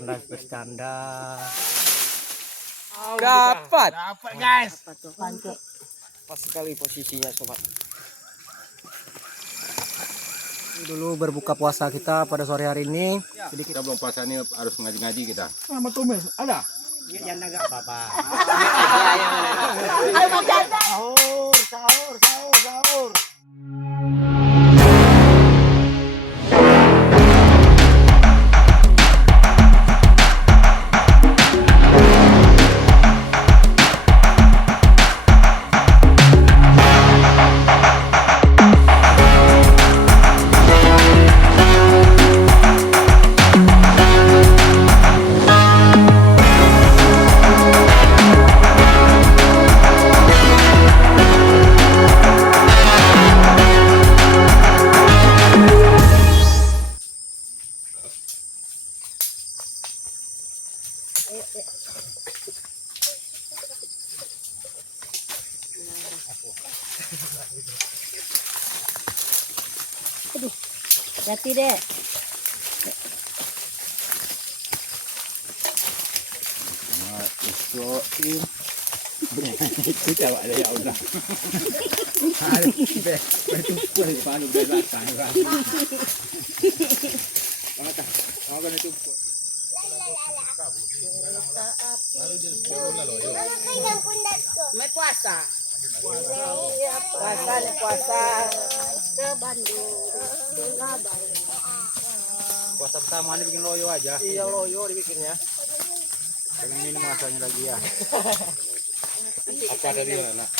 bercanda. Dapat Guys. pas sekali posisinya sobat. Dulu berbuka puasa kita pada sore hari ini. Jadi Kita belum puasa ini harus ngaji-ngaji kita. sama tumis ada. Ya enggak apa-apa. Sahur. Hati deh. Itu cawak ada ya udah. May puasa. Puasa ke Bandung. Ke Labang. Puasa pertama ini bikin loyo aja. Iya loyo dibikinnya. Pengen minum rasanya lagi ya. Apa tadi anak?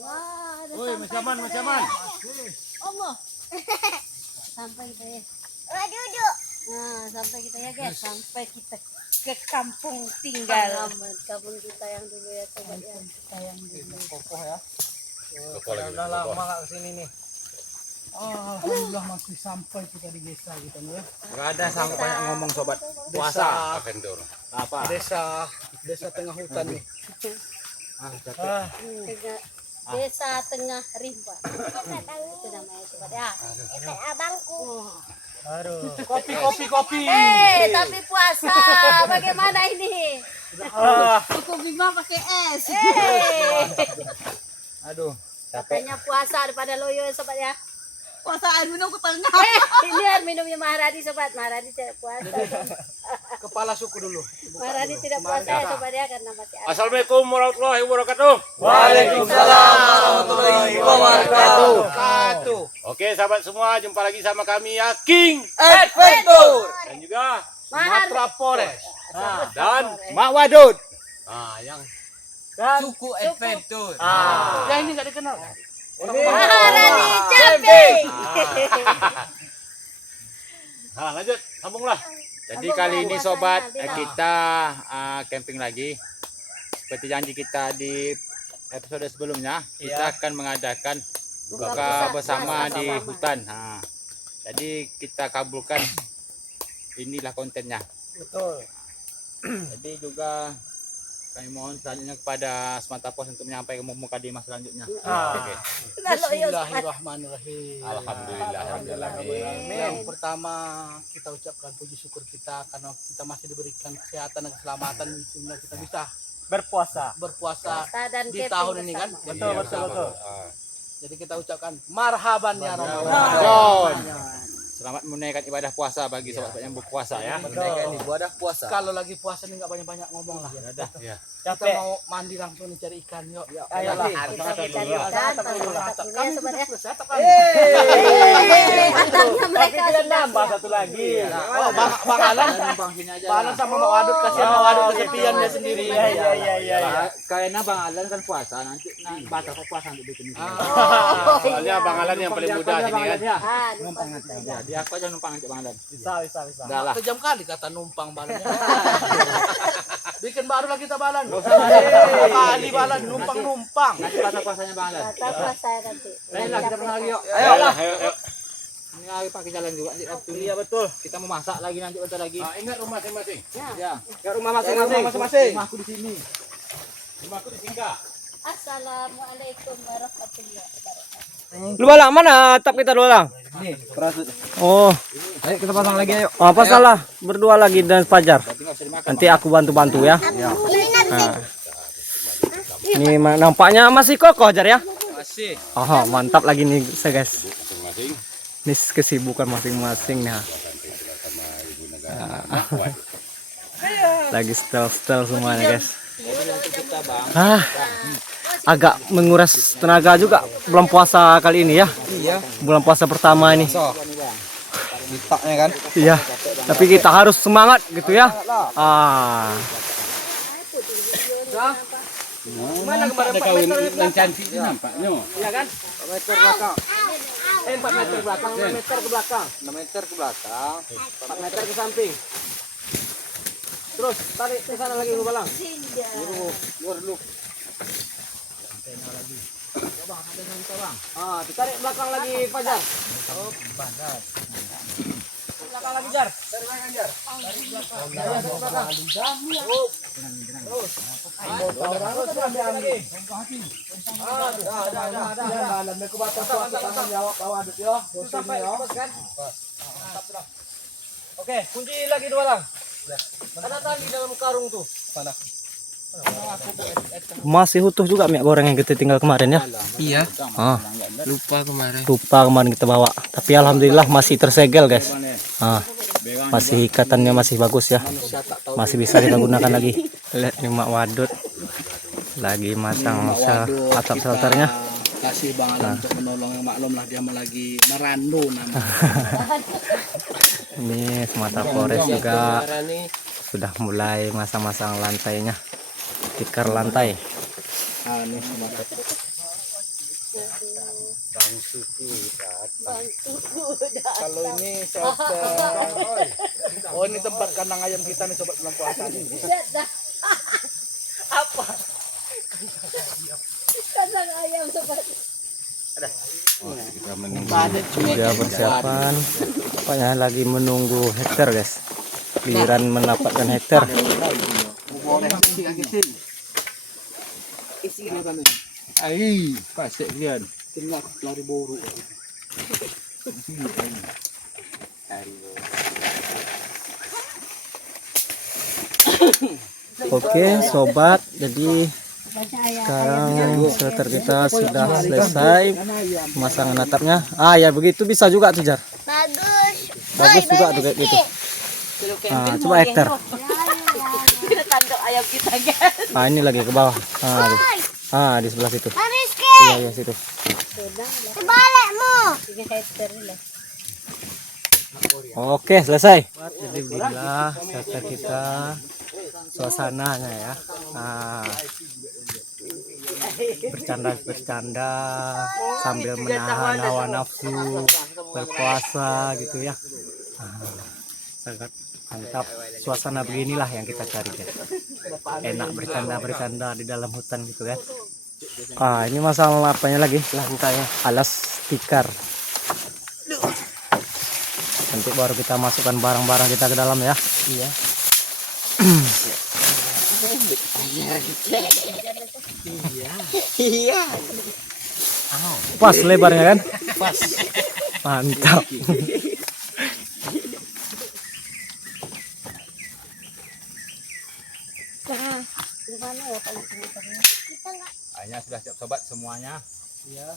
Wah, ada Woi, macaman. Allah. Sampai kita ya. Nah, sampai kita ya guys, sampai kita ke kampung tinggal. Kampung kita yang dulu ya sobat ya. Kita yang dulu. Kokoh ya. Udah Udah lama nggak kesini nih. Alhamdulillah masih sampai kita di desa gitu ya. Gak ada sanggup banyak ngomong sobat. Puasa. Aventur. Apa? Desa tengah hutan nih. Tengah, desa tengah rimba. Itu namanya sobat ya. Abangku. Aduh. Kopi. Tapi puasa. Bagaimana ini? Cukup Bima pakai es. Aduh. Katanya puasa daripada loyo sobat ya. Puasaan minum ke tengah. Ini air minumnya Maharani sobat. Maharani tidak puasa. Kepala suku dulu. Maharani tidak puasa ya sobat ya karena masih ada. Assalamualaikum warahmatullahi wabarakatuh. Waalaikumsalam warahmatullahi wabarakatuh. Oke sahabat semua, jumpa lagi sama kami ya King Adventure. dan juga Mahar. Matra Polres. dan Mak Wadud. yang Suku Adventure. Yang ini nggak dikenal. Maharani camping. nah lanjut sambunglah. Jadi Sambung kali lah, ini puasanya sobat nanti lah. kita camping lagi. Seperti janji kita di episode sebelumnya, kita akan mengadakan buka bersama di hutan. Nah, jadi kita kabulkan inilah kontennya. Betul. Jadi juga kami mohon selanjutnya kepada Semata Pos untuk menyampaikan mukadimah selanjutnya. Oke. Bismillahirrahmanirrahim. alhamdulillah. Yang pertama kita ucapkan puji syukur kita karena kita masih diberikan kesehatan dan keselamatan sehingga kita bisa berpuasa Puasa dan di camping tahun ini kan. bersama. Betul. Jadi kita ucapkan marhaban ya Ramadan. Ramadan. Selamat menunaikan ibadah puasa bagi sobat yang berpuasa ya. Menunaikan ibadah puasa. Kalau lagi puasa nih nggak banyak-banyak ngomong lah. Ya. Kita mau mandi langsung nih cari ikan yuk. Kita mencari ikan, mantap ini ya sobat ya. Atapnya mereka sudah satu lagi. Oh, Bang Alan. Bang Alan sama Mak Wadud kasihan Mak Wadud kesepian dia sendiri. Iya. Karena Bang Alan kan puasa nanti batal puasa untuk bikin ini. Soalnya Bang Alan yang paling muda sini kan. Numpang nanti aja. Dia aku aja numpang nanti Bang Alan. Bisa. Udah lah. Kejam kali kata numpang balannya. Bikin baru lagi kita balan. Kali balan numpang. Nanti batal puasanya Bang Alan. batal puasa nanti. Ayo lah kita pernah lagi yuk. Ayo. Ini lagi pakai jalan juga nanti waktu ini. Iya betul. Kita mau masak lagi nanti bentar lagi. Ingat rumah masing-masing. Ya. Ke rumah masing-masing. Rumahku di sini. Rumahku di Singgah. Assalamualaikum warahmatullahi wabarakatuh. Lu balang mana atap kita dua lang? Oh. Ayo kita pasang lagi ayo. Oh, pasang lah berdua lagi dan Fajar. Nanti aku bantu-bantu ya. Nah. Ini nampaknya masih kokoh Jar ya? Masih. Oh, mantap lagi nih saya guys. Ini kesibukan masing-masing nih. Lagi setel semuanya guys. Agak menguras tenaga juga bulan puasa kali ini ya. Iya. Bulan puasa pertama ini. Ditaknya kan? Iya. Tapi kita harus semangat gitu ya. Mana kemarin 4 meter yang cantik itu nampaknya. Iya kan? 4 meter belakang. 4 meter belakang, 6 meter ke belakang. 6 meter ke belakang, 4 meter ke samping. Terus tarik ke sana lagi lu balang. Luar dulu. Coba ada yang bang. Ditarik belakang lagi Fajar. Oh, Fajar. Belakang lagi Jar. Tarik belakang Jar. Tarik belakang. Tarik belakang. Terus. Terus ambil lagi. Ada. Dalam ke batas tangan jawab bawah aduk yo. Sampai pas kan? Mantap sudah. Oke, kunci lagi dua lang. Ada tali dalam karung tuh. Mana? Masih utuh juga minyak goreng yang kita tinggal kemarin ya. Iya. Lupa kemarin kita bawa. Tapi alhamdulillah masih tersegel guys. Masih ikatannya masih bagus ya. Masih bisa kita gunakan lagi. Lihat nih Mak Wadud lagi masang atap shelternya. Kasih Bang Alam untuk menolong yang maklum lah dia lagi merando namanya. Ini Sumatera Flores juga sudah mulai masang-masang lantainya. Tikar lantai. Ini Sumatera. Kalau ini shelter. Oh ini tempat kandang ayam kita nih sobat bulan puasa nih. Apa? Kandang ayam sobat. Sudah persiapan. Pokoknya lagi menunggu hektar guys. Giliran mendapatkan hektar. Pasik dia. Tengah lari boru. Oke sobat, jadi sekarang shelter kita sudah selesai pemasangan atapnya. Ya begitu bisa juga tuh Jar. Bagus juga tuh kayak gitu. Coba hektar. Kandang ayam kita guys. Ini lagi ke bawah. Di sebelah situ. Iya situ. Oke selesai. Jadi beginilah shelter kita, suasananya ya. Bercanda sambil menahan hawa nafsu berpuasa gitu ya. Sangat mantap. Suasana beginilah yang kita cari guys. Enak bercanda di dalam hutan gitu kan. Ini masalah apanya lagi? Lantai alas tikar. Nanti baru kita masukkan barang-barang kita ke dalam ya. Iya. Iya. Pas lebarnya kan? Pas. Mantap. Akhirnya sudah siap sobat semuanya. Iya.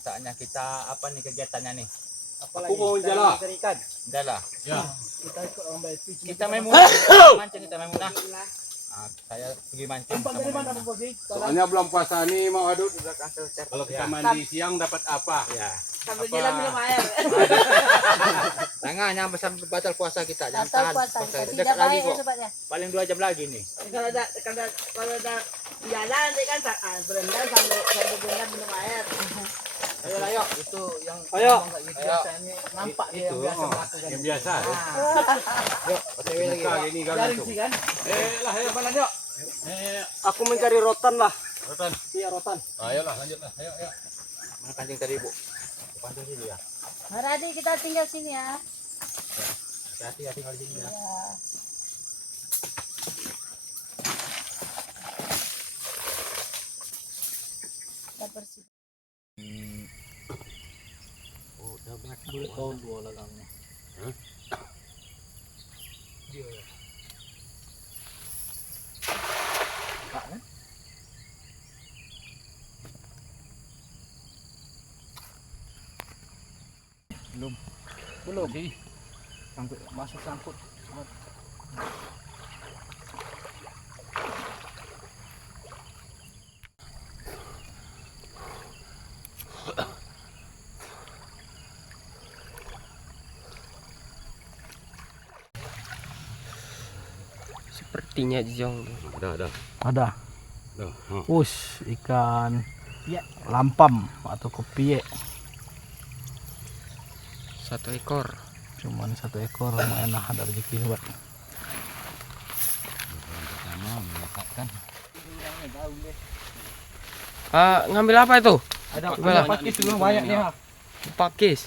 Saatnya kita apa nih kegiatannya nih? Apalagi? Aku mau jalan. Ikan. Udah lah. Ya. Kita ikut orang baik. Kita Maimunah. Mancing kita Maimunah. Saya pergi mancing Tempat sama dari mana Maimunah. Bosi? Soalnya belum puasa nih mau aduk. Kalau kita mandi siang dapat apa? Ya. Sambil jalan minum air. Jangan batal puasa kita. Jangan Batal tahan puasa. puasa. Tidak Dekat lagi baik ya kok. sobat ya. Paling 2 jam lagi nih. Kalau ada jalan nanti kan berendam sambil berendam minum air. Ayo. Itu yang Ayo. biasa ini nampak dia yang biasa melakukan. Yang biasa. Yuk, OTW lagi. Kali ini kan Jaring tuh. sih kan? Lah, ayo balan yuk. Aku mencari rotan lah. Rotan. Iya, rotan. Ayolah lanjutlah. Ayo. Mana pancing tadi Bu? Pancing sini ya. Maradi kita tinggal sini ya. Hati-hati ya tinggal di sini ya. Kita bersih. Belum sih. Sampai masuk sangkut. Sepertinya jong. Ada. Ada. Dah. Us, ikan lampam atau kepie. 1 ekor. Cuman 1 ekor, lumayan lah, ada rezeki sobat. Ngambil apa itu? Ada Gimana? pakis dulu banyak nih. Pakis.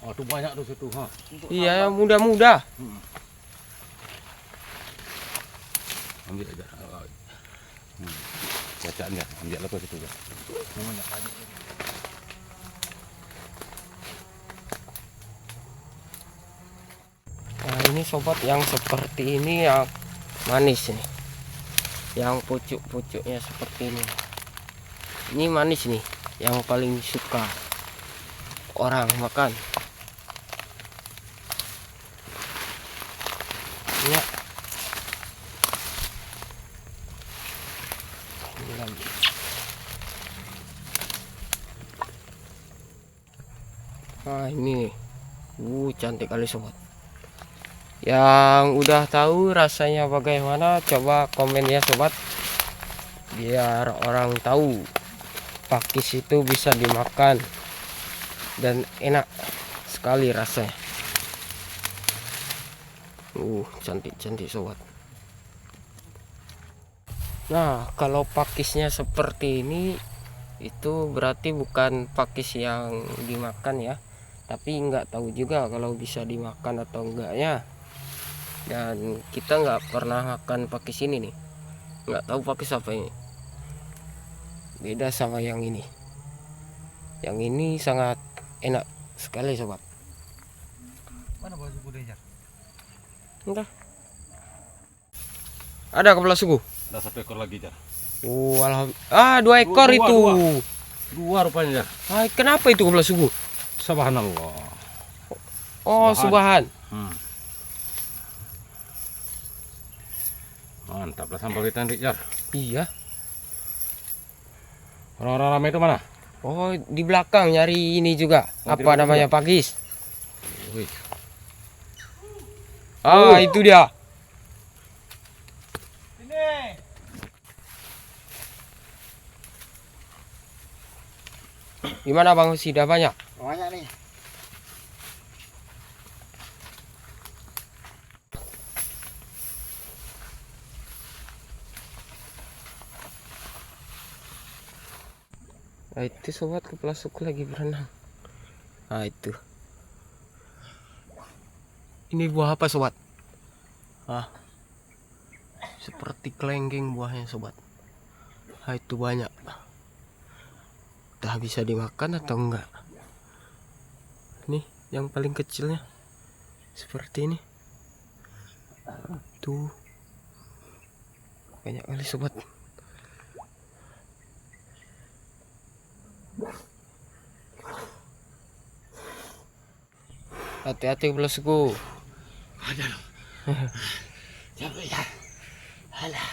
Oh, tuh banyak tuh situ, ha. Iya, yang muda-muda. Ambil aja. Bacaan ya, ambil apa situ ya. Nah, ini sobat yang seperti ini yang manis nih. Yang pucuk-pucuknya seperti ini. Ini manis nih, yang paling suka orang makan. Ya. Ini lagi. Nah, ini nih. Cantik kali sobat. Yang udah tahu rasanya bagaimana, coba komen ya sobat, biar orang tahu pakis itu bisa dimakan dan enak sekali rasanya. Cantik-cantik sobat. Nah, kalau pakisnya seperti ini itu berarti bukan pakis yang dimakan ya, tapi nggak tahu juga kalau bisa dimakan atau enggaknya. Dan kita nggak pernah makan pakis ini nih, nggak tahu pakis apa ini. Beda sama yang ini. Yang ini sangat enak sekali sobat. Mana baju budaya? Entah. Ada kepala suku. Ada 1 ekor lagi, Jar. Alhamdulillah. 2 ekor Dua, itu. Dua rupanya, Jar. Kenapa itu kepala suku? Subhanallah. Oh, subahan. Mantap lah sambal kita nanti, Jar. Iya. Orang-orang ramai itu mana? Oh, di belakang nyari ini juga. Apa namanya pakis? Wih. Itu dia. Gimana Bang? Sudah banyak? Banyak nih. Nah, itu sobat, kepala suku lagi berenang. Nah, itu. Ini buah apa sobat? Seperti kelengking buahnya sobat. Nah, itu banyak. Entah bisa dimakan atau enggak. Nih, yang paling kecilnya seperti ini. Tuh. Banyak kali sobat. Hati-hati kepala suku. Capek ya. Alah.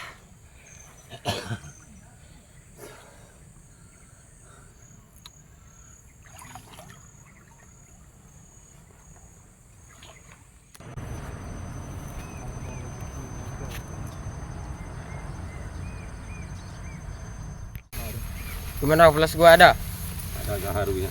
Gimana kepala suku ada? Ada agak harunya.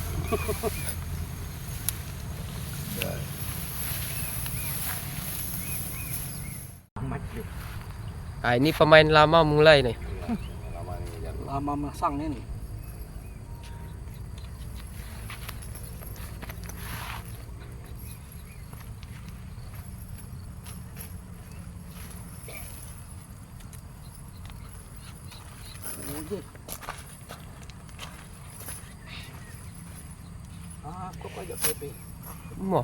Nah, ini pemain lama mulai nih. Lama nih, Jar. Lama masang ini. Kok Mo.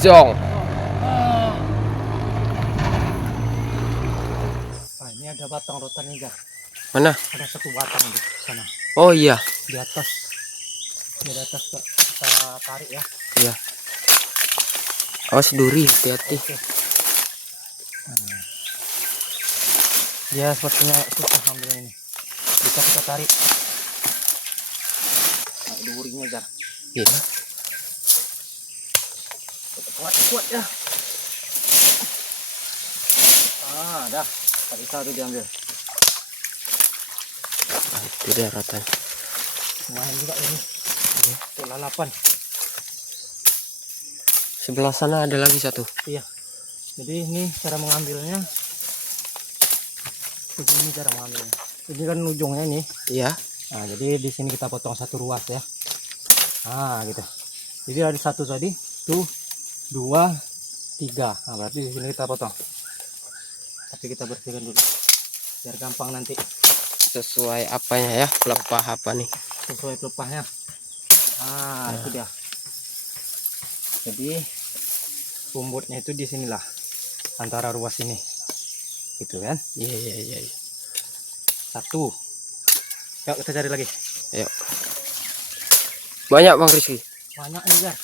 Zong. Nah, ini ada batang rotan nih, Gar. Mana? Ada satu batang di sana. Oh iya. Di atas. Di atas Kak. Kita tarik ya. Iya. Awas duri, hati-hati. Dia sepertinya susah ambil ini. Bisa kita tarik. Nah, durinya, Gar. Iya. Kuat ya. Dah. Tak bisa tuh diambil. Nah, itu dia rotan. Lumayan juga ini. Untuk lalapan. Sebelah sana ada lagi satu. Iya. Jadi ini cara mengambilnya. Ini cara mengambilnya. Ini kan ujungnya nih. Iya. Nah, jadi di sini kita potong satu ruas ya. Nah, gitu. Jadi ada satu tadi, tuh, 2, 3. Nah, berarti di sini kita potong. Tapi kita bersihkan dulu. Biar gampang nanti Sesuai apanya ya? Pelepah apa nih? sesuai pelepahnya. Ah, itu dia. Jadi rumputnya itu di sinilah antara ruas ini. Gitu kan? Iya, iya, iya, iya. Satu. Yuk kita cari lagi. Ayo. Banyak Bang Rizky. Banyak nih, Gar.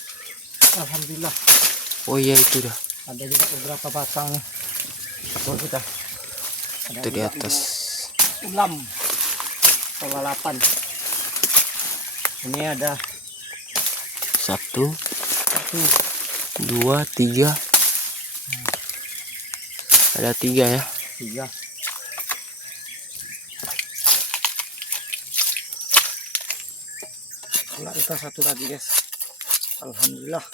Alhamdulillah. Oh iya itu dah. Ada juga beberapa batang nih. Buat kita. Ada Itu di juga atas. ulam atau lalapan. Ini ada 1, 1, 2, 3. Ada 3 ya. 3. Pula kita satu lagi, guys. Alhamdulillah.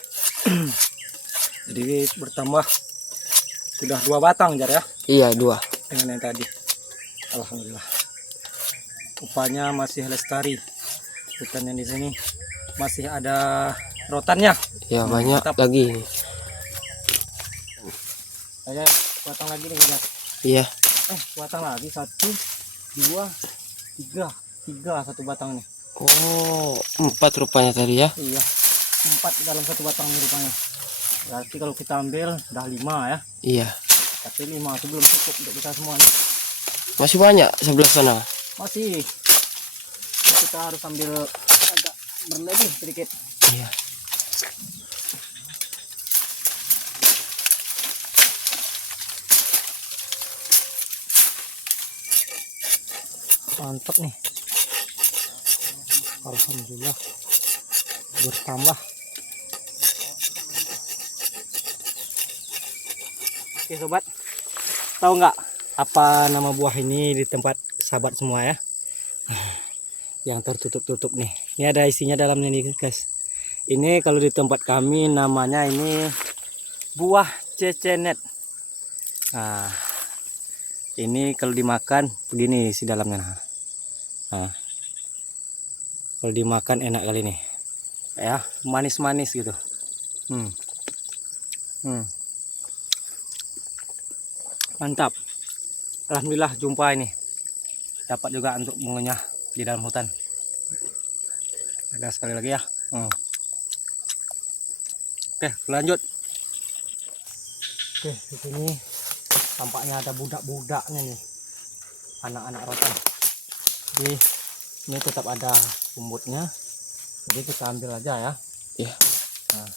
Jadi bertambah sudah 2 batang, Jar ya, Iya 2. dengan yang tadi. Alhamdulillah. Rupanya masih lestari. Hutan yang di sini masih ada rotannya. Ya banyak mantap. lagi. Ayo batang lagi nih, Jar. Iya. Batang lagi 1, 2, 3. 3 satu batang nih. Oh 4 rupanya tadi ya. Iya, 4 dalam satu batang nih rupanya. Berarti kalau kita ambil udah 5 ya. Iya. Tapi 5 itu belum cukup untuk kita semua nih. Masih banyak sebelah sana. Masih. Kita harus ambil agak berlebih sedikit. Iya. Mantap nih. Alhamdulillah bertambah. Oke sobat, tahu nggak apa nama buah ini di tempat sahabat semua ya? Yang tertutup-tutup nih. Ini ada isinya dalamnya nih, guys. Ini kalau di tempat kami namanya ini buah cecenet. Nah, ini kalau dimakan begini isi dalamnya. Nah, kalau dimakan enak kali nih, ya manis-manis gitu. Mantap. Alhamdulillah jumpa ini. Dapat juga untuk mengunyah di dalam hutan. Ada sekali lagi ya. Oke, lanjut. Oke, di sini tampaknya ada budak-budaknya nih, anak-anak rotan. Jadi ini tetap ada rumputnya, jadi kita ambil aja ya. Iya. Nah.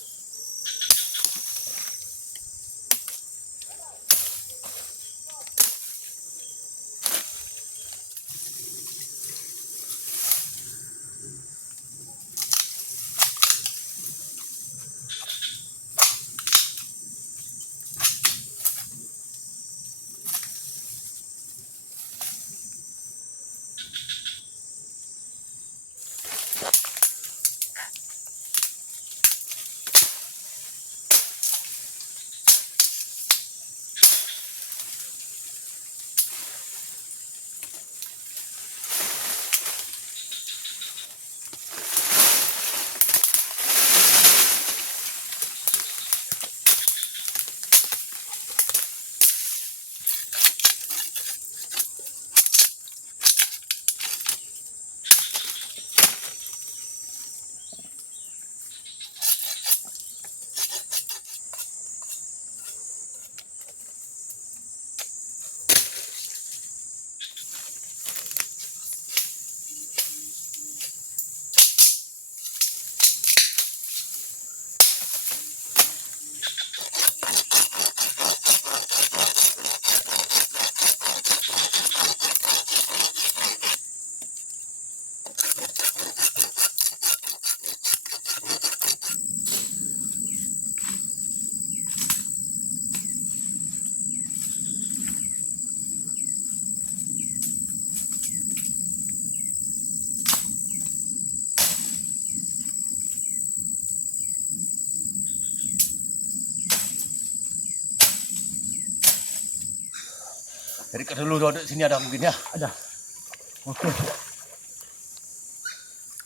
dekat dulu duduk sini ada mungkin ya. Ada. Oke.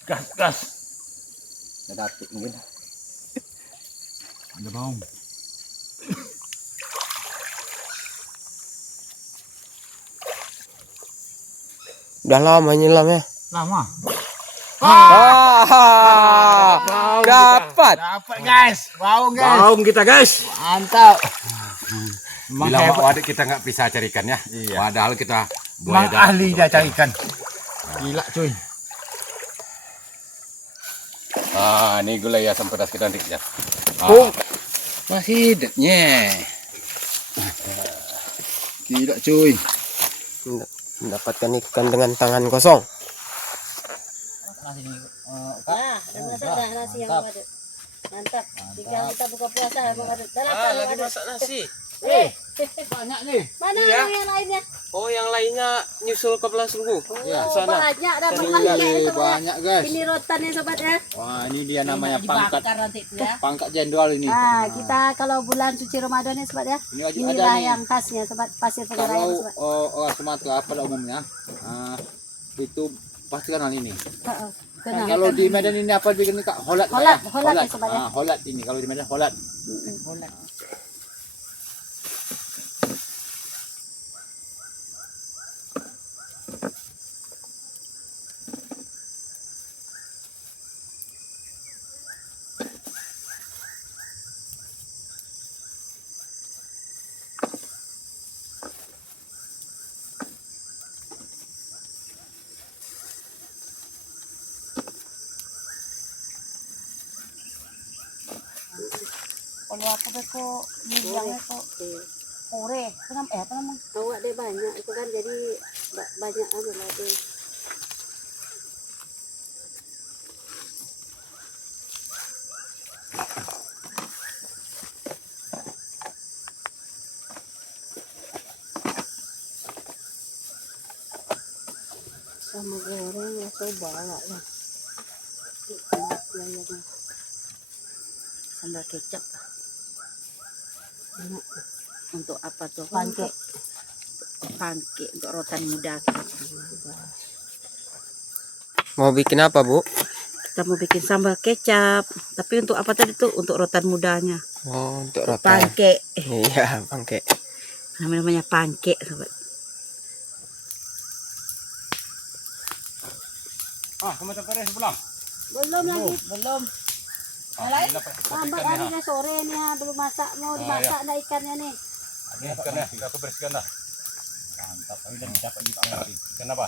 Gas. Ada api mungkin. Ada bau. Udah lama nyelam ya. Lama. Dapat. Dapat guys. Bau guys. Baung kita guys. Mantap. Bila mak wadik kita nggak bisa carikan ya. Iya. Padahal kita Mang buaya ahli dia cari ikan. Gila cuy. ini gulai asam pedas kita nanti ya. Masih hidupnya. Gila cuy. Mendapatkan ikan dengan tangan kosong. Nah, udah masak dah nasi yang ada. Mantap. Tinggal kita buka puasa Bang Adut. Dah lapar Bang Adut. Masak nasi. Banyak nih. Mana Iya. yang lainnya? Oh, yang lainnya nyusul ke belah sungguh. Ya, Oh, sana. banyak dapat Iya, banyak ya, sobat. banyak guys. Ini rotannya sobat ya. Wah, ini dia namanya pangkat nanti tuh ya. pangkat jendol ini. Nah, kita kalau bulan suci Ramadan ya sobat ya. Ini wajib ada Inilah nih. yang khasnya sobat pasir pengaraya Kalau sobat. orang Sumatera pada umumnya itu pasti kenal ini. Heeh. Kenal. Kalau di Medan ini apa dikenal Kak? Holat. Kak, Holat, ya? holat ya, sobat ya. Holat ini kalau di Medan holat. Kalau aku beko bilangnya kok kore. Kenapa apa namanya? Awak deh banyak itu kan jadi banyak aja lah deh. Sama goreng ya coba lah ya. Sambal kecap. Enak. Untuk apa tuh? Pancake. Pancake untuk rotan muda. Mau bikin apa, Bu? Kita mau bikin sambal kecap. Tapi untuk apa tadi tuh? Untuk rotan mudanya. Oh, untuk rotan. Pancake. Iya, pancake. Namanya pancake, sobat. Kamu terperes pulang. Belum lagi. Belum. Lambat hari nih sore nih ha. Belum masak. Mau dimasak dah ikannya nih. Ikan ya, kita aku bersihkan dah. Mantap. Ini udah dapat di pangan. Kenapa?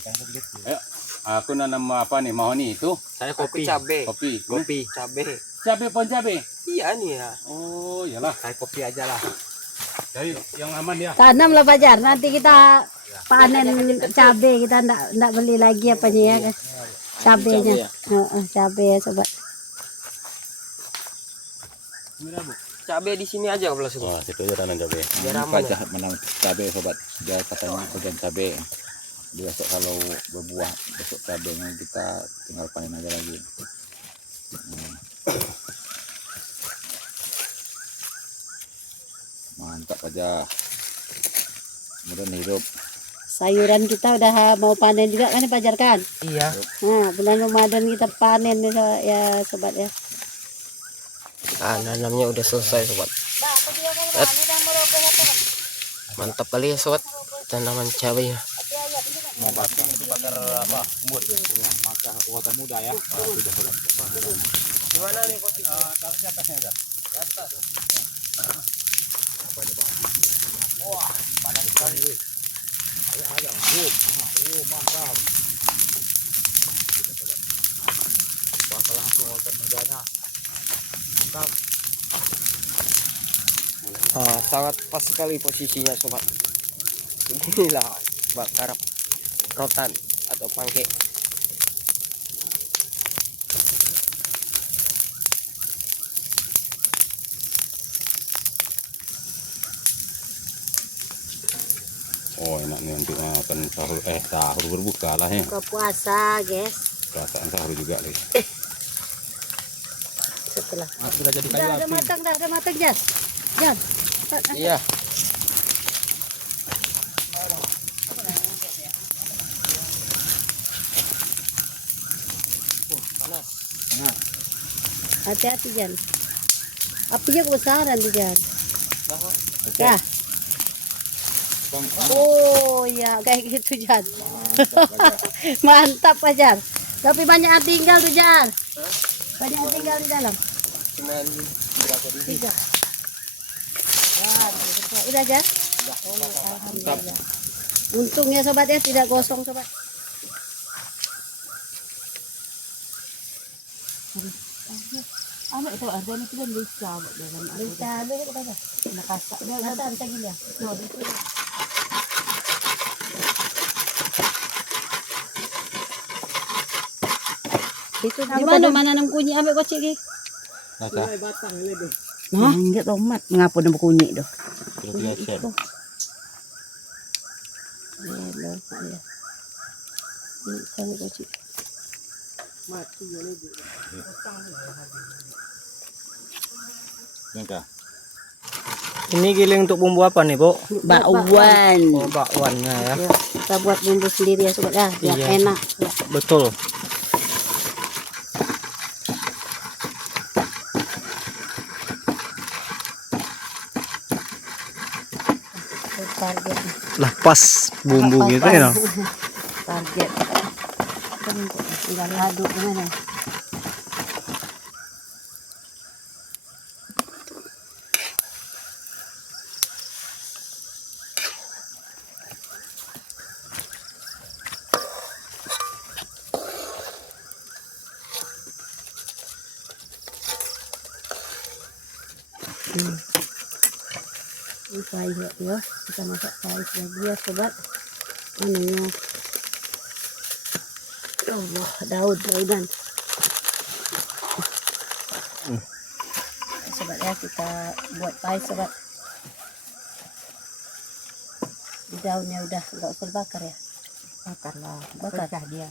Ikan sedikit. Ayo, aku nanam apa nih? Mau nih itu? Saya kopi. Cabe. Kopi. Cabe. Cabe pon cabe. Iya nih ya. Oh, iyalah. Saya kopi aja lah. Jadi yang aman ya. Tanam lah Fajar. Nanti kita panen cabai. Kita ndak beli lagi apanya ya. Cabenya. Cabai ya sobat. Cabe di sini aja belah sungguh. Oh, situ aja tanam cabe. Biar aman ya. menang cabe sobat. Dia katanya hujan cabe. Besok kalau berbuah besok cabenya kita tinggal panen aja lagi. Mantap aja. Kemudian hidup. Sayuran kita udah mau panen juga kan Fajar kan? Iya. Nah, bulan Ramadan kita panen nih ya sobat ya. Nanamnya udah selesai, sobat. Mantap kali ya, sobat. Tanaman cabai ya. Mau bakar apa? Umut. Maka rotan muda ya. Gimana nih posisi? Taruh di atasnya aja. Di atas. Apa ini bang? Wah, panas sekali. Ayo. Mantap. Bakal langsung rotan mudanya. Mantap. Sangat pas sekali posisinya, sobat. Inilah bakar rotan atau pancake. Oh, enak nih nanti makan sahur berbuka lah ya. Buka puasa, guys. Perasaan sahur juga nih. Setelah. Sudah jadi Udah matang, Jas. Jan. Iya. Hati-hati Jan. Apinya kebesaran tuh Jan. Ya. Oh ya kayak gitu Jan. Mantap Fajar. Tapi banyak yang tinggal tuh Jan. Banyak yang tinggal di dalam. Cuman berapa biji? 3. Wah, udah Jan? Oh, alhamdulillah. Untungnya sobat ya tidak gosong sobat. Ano ito, ardan ito lang bisa. Bisa, dulu kita Nakasa. Nasa bisa gila. No, dito. Itu di mana nang kunyi ambil kocik ki. Nasa. Hah? Enggak tomat. Ngapa na bunyi do? Kilo 3 sen. Hello, ya. Ini kami kocik. Yan ka. Ini giling untuk bumbu apa nih, Bu? Bakwan. Oh, bakwannya ya. Ya, kita buat bumbu sendiri ya sobat ya, biar Iya. enak. Ya. Betul. Target. Lah pas bumbu gitu ya. No? Target. Tinggal aduk gimana? Ini payah ya, kita masak payah lagi ya sobat. Anunya, Allah, daudan. Sobat ya, kita buat payah sobat. Di daunnya udah nggak usah bakar ya, Bakar lah. Bakar. Pecah dia.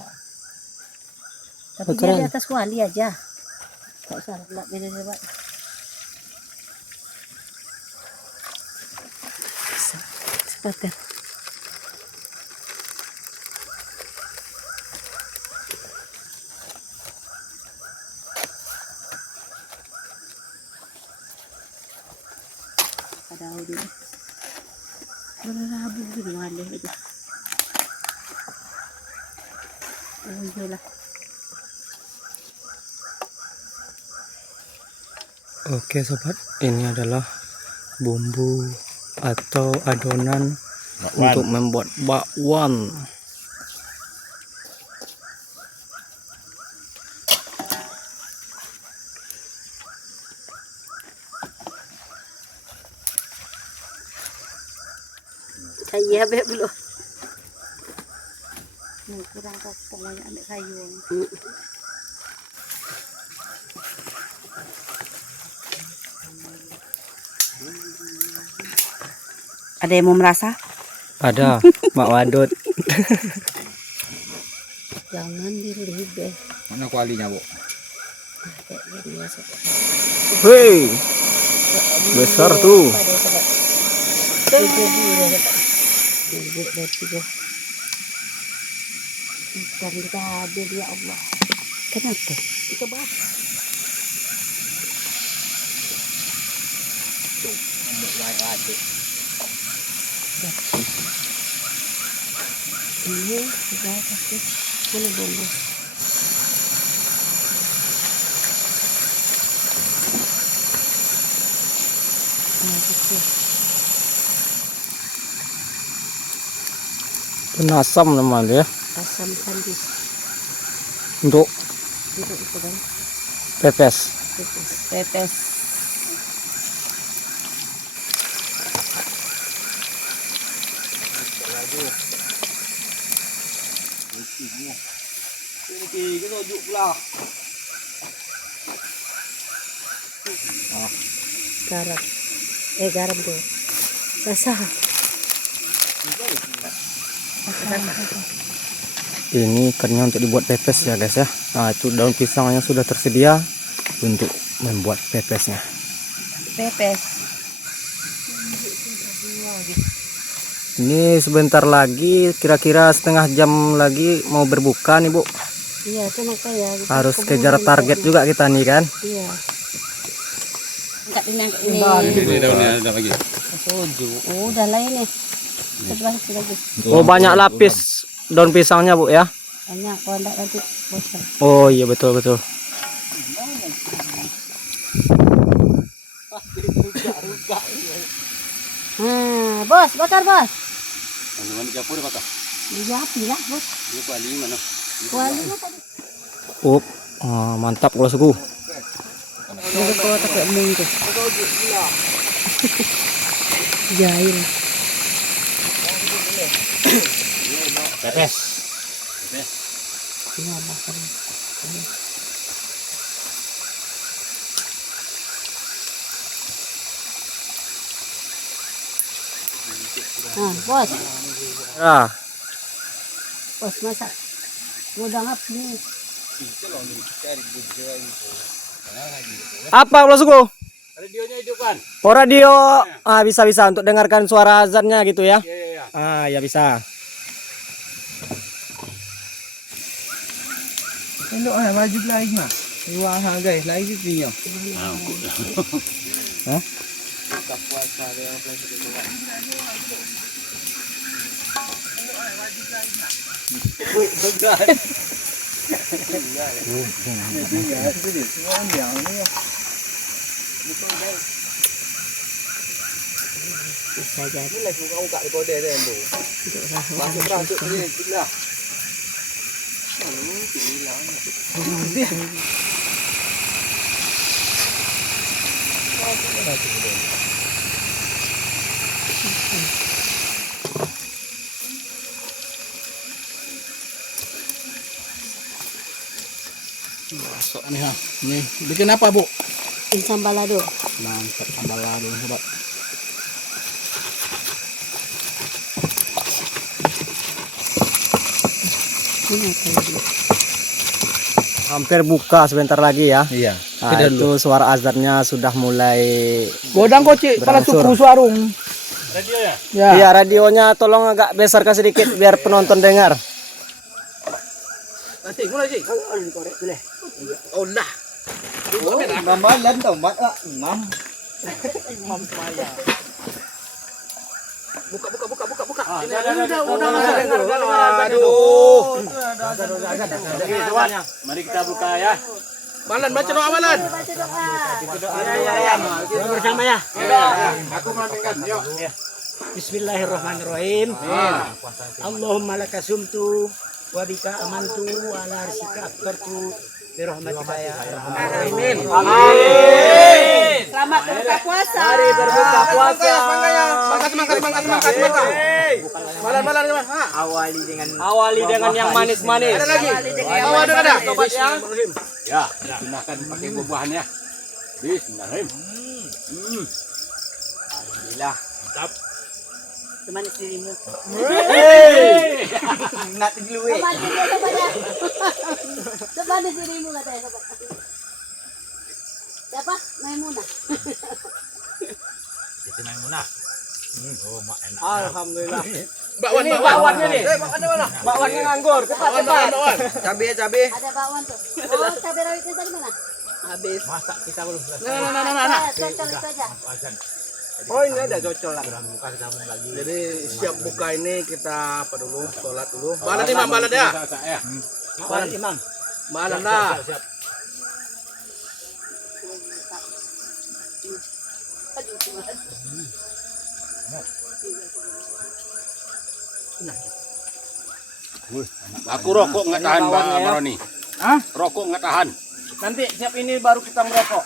tapi dia di atas kuali aja. Nggak usah gelap ini sobat. Sepakat. Ada audio. Berlabu gitu ada itu. Oh iyalah. Oke sobat, ini adalah bumbu atau adonan untuk membuat bakwan. Iya beb belum. Nih kurang kopong banyak ambil sayur. Ada yang mau merasa? Ada Mak Wadut. Jangan dilibeh. Mana kualinya, Bu? Kayak gini ya sobat. Hei, besar tuh. Ada sobat. Itu dia sobat. Ini dari tiga. Dan kita hadir ya Allah. Kenapa? Itu bah. Ini sudah kasih mana bumbu. Nah, gitu. Penasam namanya ya. Asam kandis Untuk untuk itu kan pepes. pepes. Ini kita ujuk pula. Garam garam tuh basah. Ini ikannya untuk dibuat pepes ya guys ya. Nah itu daun pisang yang sudah tersedia untuk membuat pepesnya. Pepes Ini sebentar lagi, kira-kira setengah jam lagi mau berbuka nih Bu. Iya, itu makanya. Kita Harus keburu kejar target tempatnya. juga kita nih kan. Iya. Angkat ini, angkat ini. Ini daunnya ada lagi. Oh, udah lah ini. Sebelah itu lagi. Oh, banyak lapis daun pisangnya, Bu ya. Banyak, kalau enggak nanti bosan. Oh, iya betul betul. Nah, bos, bakar bos. Ano man dapur baka? Iya, api lah bos. Ini kuali mana? Kualinya tadi. Up. Ah, mantap kalau suku. Jadi kau tak emung tu. Jahil. Pepes. Ini apa tadi? Ah, bos, Ah, bos masak. Gudang api ni. apa kalau suku? Radionya hidupkan. Oh, radio. Ah, bisa untuk dengarkan suara azannya gitu ya. Iya, iya, iya. Ah, ya bisa. Elok lah baju lain mah. Wah guys, lain tu ni. Hah? Bisa jadi. Ni lagi kau kat recorder dia tu. Masuk masuk ni lah. Masuk ni ha. Ni bikin apa, Bu? Insam balado. Mantap sambal lado sobat. Ini apa lagi? Hampir buka sebentar lagi ya. Iya. Nah, itu suara azannya sudah mulai. Godang kocik pala Berangsur. suku suarung. Radio ya? Ya. Iya, radionya tolong agak besarkan sedikit biar penonton dengar. Nanti mulai sih. Kalau korek boleh. Oh lah. Gambaran tau mat imam. Imam semaya. Buka. Aduh. Mari kita buka ya. Malan baca doa malan. Baca doa. Ya. Kita bersama ya. Aku merapikan. Yuk. Bismillahirrahmanirrahim. Allahumma laka sumtu wa bika amantu wa ala rizqika aftartu bi rahmatika ya arhamar rahimin. Amin. Selamat berbuka puasa. Mari berbuka puasa. Mangkat. Malan. Ha. Awali dengan yang manis-manis. Ada lagi. Awal Ada. Sobat ya. Ya, gunakan pakai buah-buahannya. Bismillahirrahmanirrahim. Alhamdulillah. Semanis dirimu. Nak terjeluit. Semanis dia sobatnya. Semanis dirimu katanya sobat. Siapa? Maimunah. Itu Maimunah. Oh, mak enak. Alhamdulillah. Bakwannya nih. Bakwannya nganggur. Cepat. Cabe. Ada bakwan tuh. Oh, cabai rawitnya tadi mana? Habis. Masak kita belum selesai. Cocol itu aja. Azan. Oh ini ada cocol lah. Sudah buka kita sambung lagi. Jadi siap buka ini kita apa dulu? Sholat dulu. Balan imam balan ya. Saya. Balan imam. Balan dah. Siap. Aku rokok nggak tahan, Bang Roni. Hah? Rokok nggak tahan. Nanti siap ini baru kita merokok.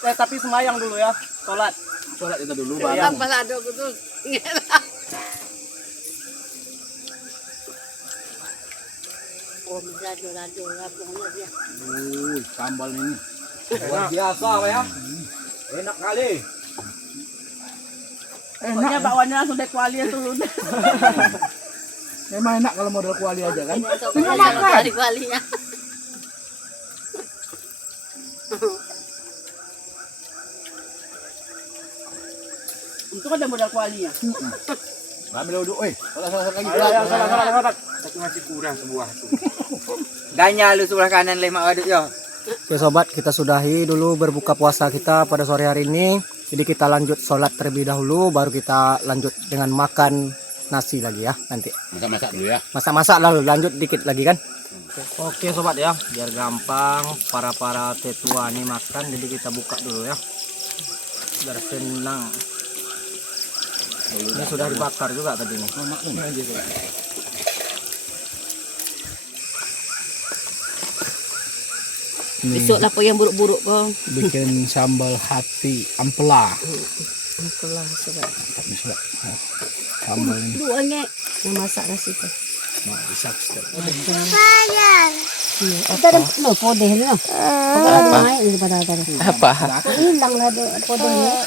Tapi semayang dulu ya. Sholat. Sholat kita dulu baru. Balado gitu. Oh, rado labungnya dia. Sambal ini. Luar biasa Pak ya. Enak kali. Pokoknya bakwannya langsung dari kuali tuh. Memang enak kalau model kuali aja kan. Kuali-kualinya. Itu kan ada modal kualinya. Ambil duduk, oi. Salah lagi. Satu masih kurang sebuah. Ganya lu sebelah kanan leh mak aduk yo. Oke sobat, kita sudahi dulu berbuka puasa kita pada sore hari ini. Jadi kita lanjut sholat terlebih dahulu, baru kita lanjut dengan makan nasi lagi ya nanti. Masak-masak dulu ya. Masak-masak lalu lanjut dikit lagi kan. Oke sobat ya, biar gampang para tetua nih makan, jadi kita buka dulu ya. Biar senang. Ini sudah dibakar juga tadi nih. Besok lah apa yang buruk-buruk kau. Bikin sambal hati ampela. Itulah sobat. Sambal ini. Duanya yang masak nasi tu. Nah, bisa step. Kita ada no podeh ni no. Apa naik daripada tadi. Apa? Hilang lah podehnya.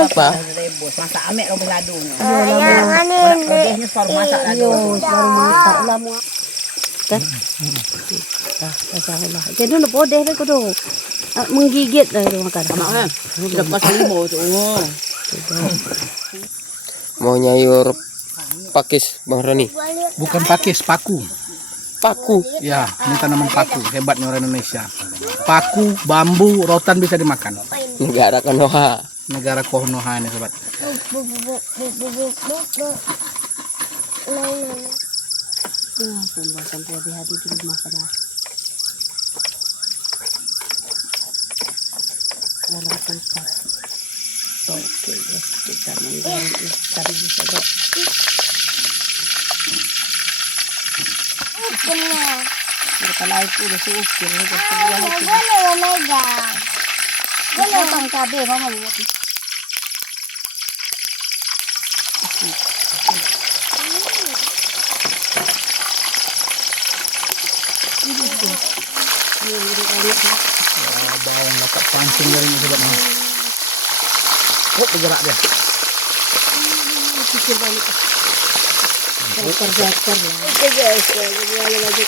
Apa? Rebus masak amek kau beladu. Podehnya separuh masak lagi. baru masak lah mu. Kan? Masalah. Jadi no podeh ni kau tu. Menggigit lah dia makan. Mak kan. Lepas 5 tu. Mau nyayur pakis Bang Roni. Bukan pakis, paku. Paku. Ya, ini tanaman paku. Hebatnya orang Indonesia. Paku, bambu, rotan bisa dimakan. Negara Konoha. Negara Konoha ini sobat. Pembahasan podeh hati di rumah pada. Dalam kulkas. Oke, yes, kita menggoreng ikan di sobat. Kalau itu udah seukir, udah sebuah itu. Boleh megang. Boleh potong cabai, mama mau. Bawang dapat pancing dari ini sobat. Oh, bergerak dia. Kecil banget. Bakar lah. Oke guys, jadi lagi.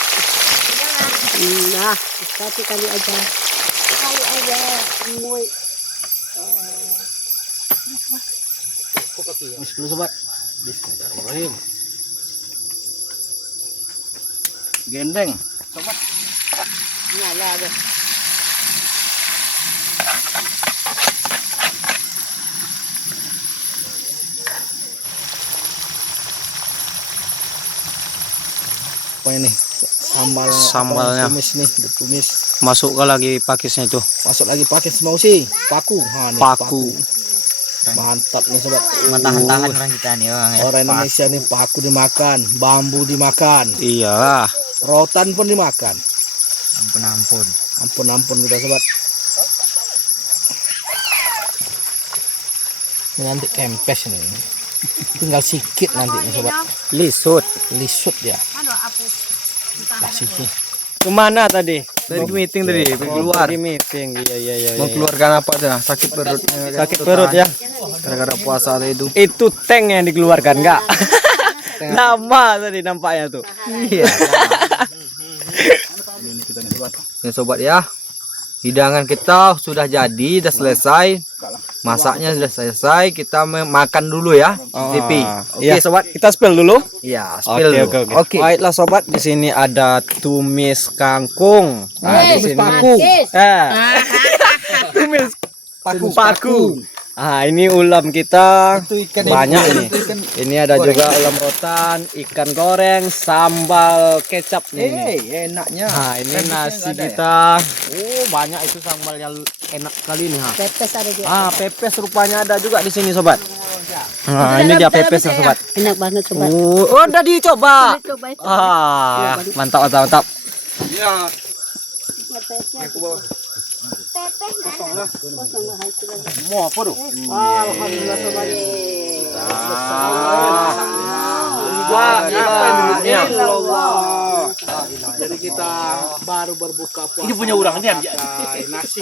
Nah, satu kali aja. Muai. Dulu sobat. Bismillahirrahmanirrahim. Gendeng. Sobat. Nyala ada. Apa ini? Sambalnya tumis nih, ditumis. Masuk lagi pakisnya itu. Masuk lagi pakis mau sih. Paku. Ha, nih, paku. Mantap nih sobat. Tahan-tahan orang kita nih orang. Orang Indonesia nih paku dimakan, bambu dimakan. Iyalah. Rotan pun dimakan. Ampun. Ampun kita sobat. Ini nanti kempes nih. Tinggal sikit nanti nih sobat. Lisut ya. Lah sini. Kemana tadi? Dari meeting tadi, keluar. Dari meeting, iya. Mengeluarkan apa dah? Sakit perut. Sakit perut ya. Gara-gara puasa itu. Itu tank yang dikeluarkan enggak? Nama tadi nampaknya tuh. Iya. Ya sobat ya. Hidangan kita sudah jadi, sudah selesai. Masaknya sudah selesai. Kita makan dulu ya. TV. Iya sobat, kita spill dulu. Iya, spill dulu. Oke. Baiklah sobat, di sini ada tumis kangkung. Nah, di sini paku. Tumis paku. Ah, ini ulam kita banyak nih. Ini ada juga ulam rotan, ikan goreng, sambal kecap nih. Enaknya. Nah, ini nasi kita. Oh, banyak itu sambalnya enak sekali nih, ha. Pepes ada juga. Ah, pepes rupanya ada juga di sini sobat. Nah, ini dia pepesnya sobat. Enak banget sobat. Oh, udah dicoba. Coba itu. Ah, mantap. Ya. Pepesnya. Pepes mana? Kosong lah itu lagi. Mau apa tuh? Alhamdulillah sobat. Jadi kita baru berbuka puasa. Ini punya orang ini pakai nasi.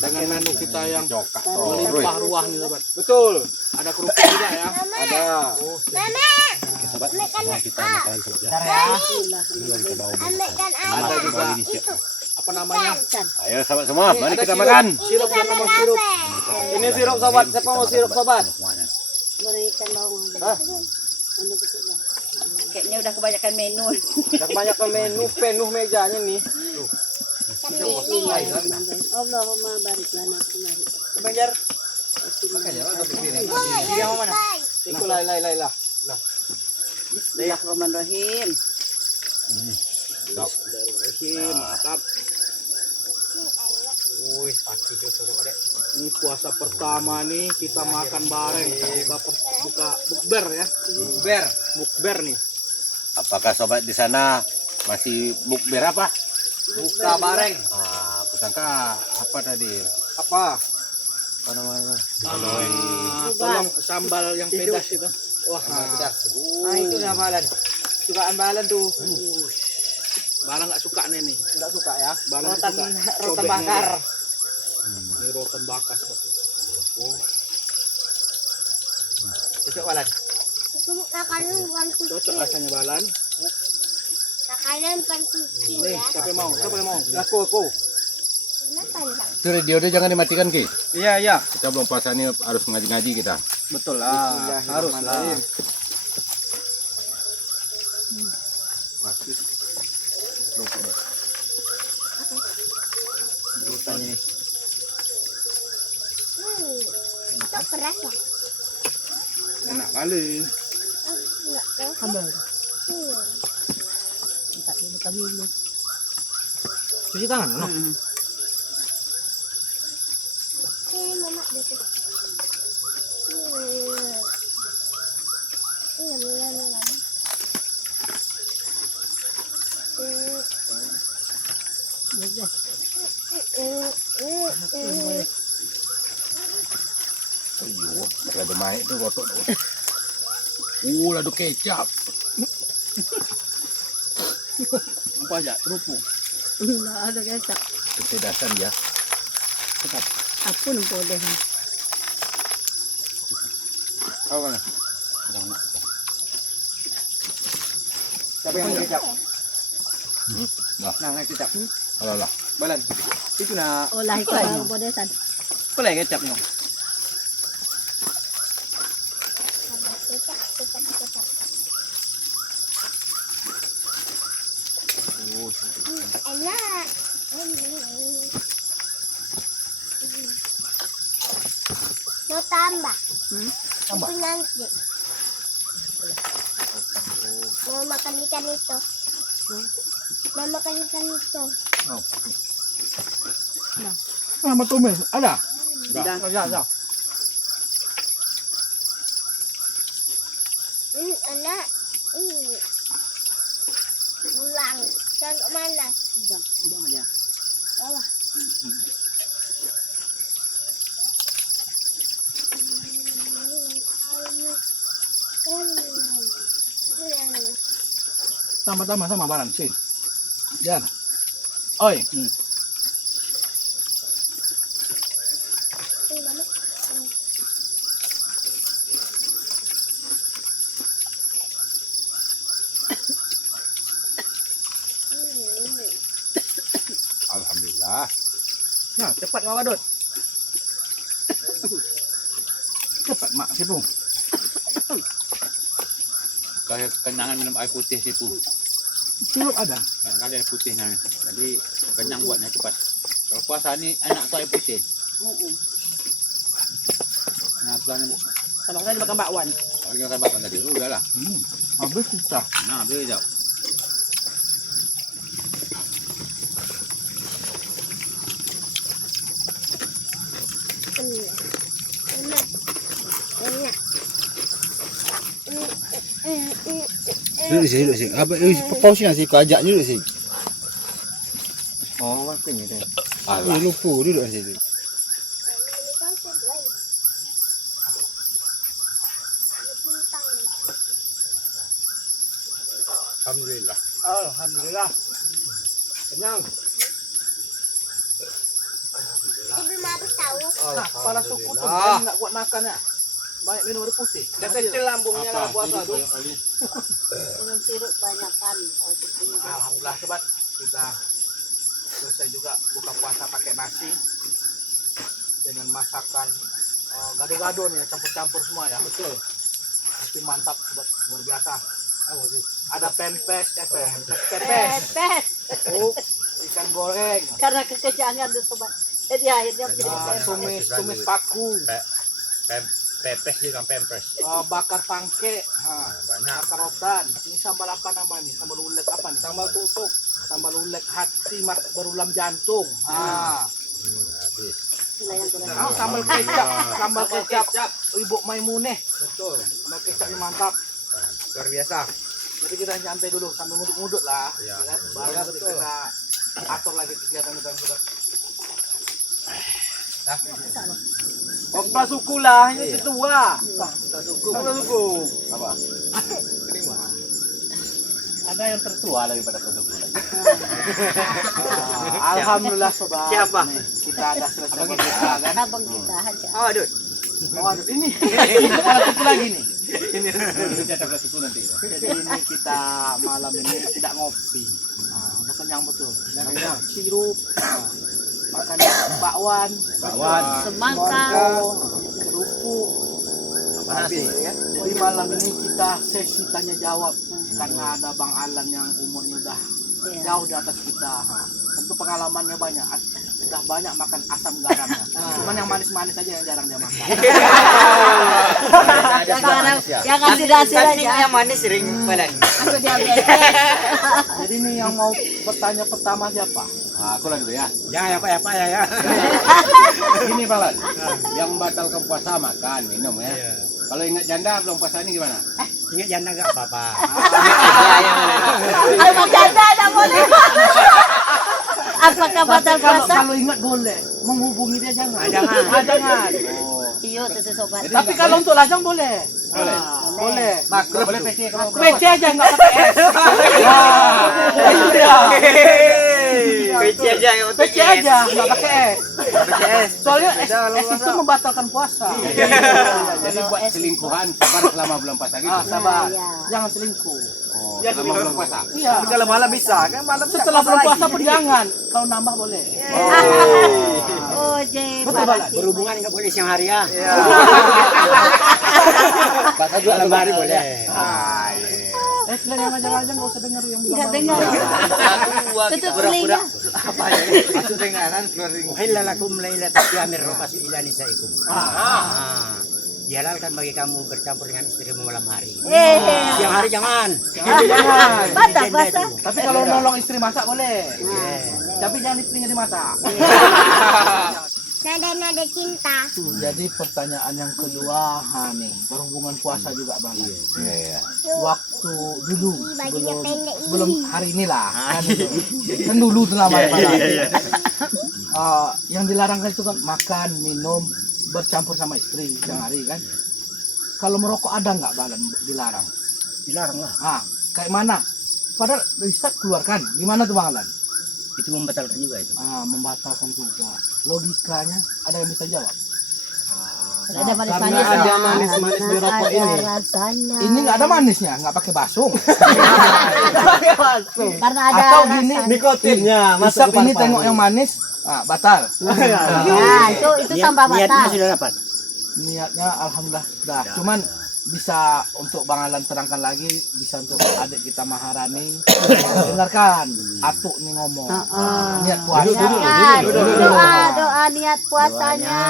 Dengan menu kita yang Cokak. melimpah ruah nih sobat. Betul. Ada kerupuk juga ya. Ada. Sobat, kita makan lagi sobat ya. Ada juga apa namanya? Ayo sahabat semua, mari kita makan. Sirup yang mau sirup. Ini sirup sobat. Siapa mau sirup sobat? Goreng ikan bawang. Ano gusto niya? Kayaknya udah kebanyakan menu. Udah kebanyakan menu, penuh mejanya nih. Allahumma barik lana kemari. Kebanjar. Iya mau mana? Ikut lai. Bismillahirrahmanirrahim. Mantap. Wih, pasti suruh adek. Ini puasa pertama nih kita makan bareng. Buka bukber ya. Bukber nih. Apakah sobat di sana masih bukber apa? Buka bareng. Ah, aku sangka apa tadi? Apa? Apa namanya? Tolong sambal yang pedas itu. Wah, Itu balan. Sukaan balan tuh. Bala nggak suka nih. Enggak suka ya. Bala Rotan sobeknya bakar. nih. Ini rotan bakar satu. Besok balan. Makanan bukan kucing. Cocok rasanya balan. Makanan bukan kucing Nih, ya. siapa yang mau? Aku. Kenapa enggak? Itu radio dia jangan dimatikan Ki. Iya. Kita belum puasa ini harus ngaji-ngaji kita. Betul lah. Harus lah. Pasti. Urusannya nih. Itu keras ya? Enak kali. Enggak keras. Ambil. Hmm. Tak ini kami ini. Cuci tangan, no? Ini mama gitu. Ayo, lado maik tuh kotor. Lado kecap. Apa aja? Kerupuk. Enggak ada kecap. Kecerdasan ya. Apa pun boleh. Apa mana? Siapa yang mau kecap? Nah, Nah, kecap. alah. Balan. Itu na Olah ikan boleh san. boleh kecapnya. Enak. Mau tambah? Tambah? Itu nanti. Mau makan ikan itu. Mau makan ikan itu. Sama tumis ada? Enggak. Anak. Pulang. Jangan kemana? Buang aja. Bawah. Sama balan sih. Jan. Oi. Alhamdulillah. Nah, cepat Kak Wadut. Cepat mak Sipung. Kayak kenangan minum air putih sih Pu. Sirup ada. Banyak kali air putihnya. Jadi kenyang buatnya cepat. Kalau puasa ini enak tuh air putih. Nah, pelan Bu. Sama saya dimakan bakwan. Kalau kita makan tadi, udah lah. Habis kita. Nah, beli jauh. Enak. Enak. Duduk sini. Apa pause sih kau ajak duduk sini. Oh, makanya deh. Lupa duduk di situ. Alhamdulillah. Alhamdulillah. Kenyang. Ibu habis tahu. Nah, kepala suku tuh kan nggak kuat makan ya. Banyak minum air putih. Udah kecil lambungnya lah puasa tuh. Minum sirup banyak kan. Alhamdulillah sobat, kita selesai juga buka puasa pakai nasi dengan masakan gado-gado nih, campur-campur semua ya. Betul. Itu mantap sobat, luar biasa. Ada pempes, pepes. Pepes. Oh, ikan goreng. Karena kekejangan tuh sobat. Jadi akhirnya Tumis paku. Pepes juga pempes. Bakar pangke. Banyak. Bakar rotan. Ini sambal apa namanya? Sambal ulek apa nih? Sambal tutuk. Sambal ulek hati berulam jantung. Habis. Sambal kecap. Sambal kecap. Ibu Maimuneh. Betul. Sambal kecapnya mantap. Luar biasa. Jadi kita nyantai dulu sambil ngudut-ngudut lah. Iya. Baru nanti kita atur lagi kegiatan kita juga. Opa suku lah, ini ketua. Suku. Apa? Ada yang tertua daripada produk lagi. Alhamdulillah sobat. Siapa? Nih, kita ada selesai berdoa kan. abang kita aja. Oh, aduh. Waduh ini. Kepala suku lagi nih. Ini ada belas suku nanti. Jadi ini kita malam ini tidak ngopi. Kenyang betul. Dan sirup. Makan bakwan, Semangka. kerupuk. Nasi. Ya. Di malam ini kita sesi tanya jawab karena ada Bang Alan yang umurnya udah jauh di atas kita. Tentu pengalamannya banyak. Udah banyak makan asam garamnya. Cuman yang manis-manis aja yang jarang dia makan. Yang kasih aja. Yang manis sering balik. Aku diabetes. Jadi ini yang mau bertanya pertama siapa? Aku lagi dulu ya. Jangan apa ya. Ini Balan. Yang membatalkan puasa makan, minum ya. Kalau ingat janda belum puasa ini gimana? Ingat janda enggak apa-apa. Apa janda enggak boleh? Apakah batal puasa? Kalau ingat boleh, menghubungi dia jangan. Jangan. Iya, itu sobat. Tapi kalau untuk lajang boleh. Boleh. Boleh. Makro boleh PC kalau PC aja enggak pakai es. PC aja yang PC aja enggak pakai es. Soalnya es itu membatalkan puasa. Jadi buat selingkuhan sabar selama bulan puasa gitu. Sabar. Iya. Jangan selingkuh. Oh, selama bulan puasa. Iya. Kalau malam bisa kan malam Setelah bulan puasa pun jangan. Kalau nambah boleh. Oh, Jay. Betul banget. berhubungan enggak boleh siang hari ya. Puasa juga Malam hari boleh. Kalian yang ajar-ajar nggak usah dengar yang bilang. Enggak dengar. Tutup telinga. Masuk dengaran keluar ring. Uhilla lakum lailatul qiyamir rafas ila nisaikum. Dihalalkan bagi kamu bercampur dengan istrimu malam hari. Siang hari jangan. Jangan. Batal puasa. Tapi kalau nolong istri masak boleh. Tapi jangan istrinya dimasak. Nada-nada cinta. Jadi pertanyaan yang kedua, nih berhubungan puasa juga bang. Iya. Waktu dulu sebelum hari inilah kan dulu tuh namanya. Yang dilarangkan itu kan makan, minum, bercampur sama istri siang hari kan. Kalau merokok ada nggak balan dilarang? Dilarang lah. Kayak mana? Padahal riset keluarkan. Gimana tuh bang Alan? Itu membatalkan juga itu. Membatalkan juga. Logikanya ada yang bisa jawab? Ada manis-manis. Ada manis-manis di rokok ini. Rasanya. Ini nggak ada manisnya, nggak pakai basung. Karena ada Atau gini, Nikotinnya Isap ini tengok yang manis, batal. Itu tambah Niatnya batal. sudah dapat. Niatnya alhamdulillah sudah. Cuman bisa untuk Bang Alan terangkan lagi, bisa untuk adik kita Maharani dengarkan atuk nih ngomong. Niat puasa. Doa niat puasanya.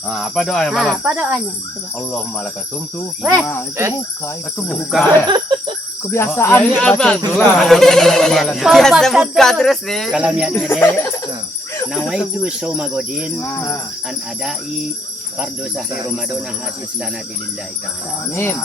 Apa doanya Balan? Apa doanya? Coba. Allahumma laka sumtu. Itu buka. Itu buka. Kebiasaan Ini baca apa itu. Biasa buka terus nih. Kalau niatnya deh, nawaitu saumagodin an adai fardu sahri Ramadan hasis sanati lillahi ta'ala. Amin.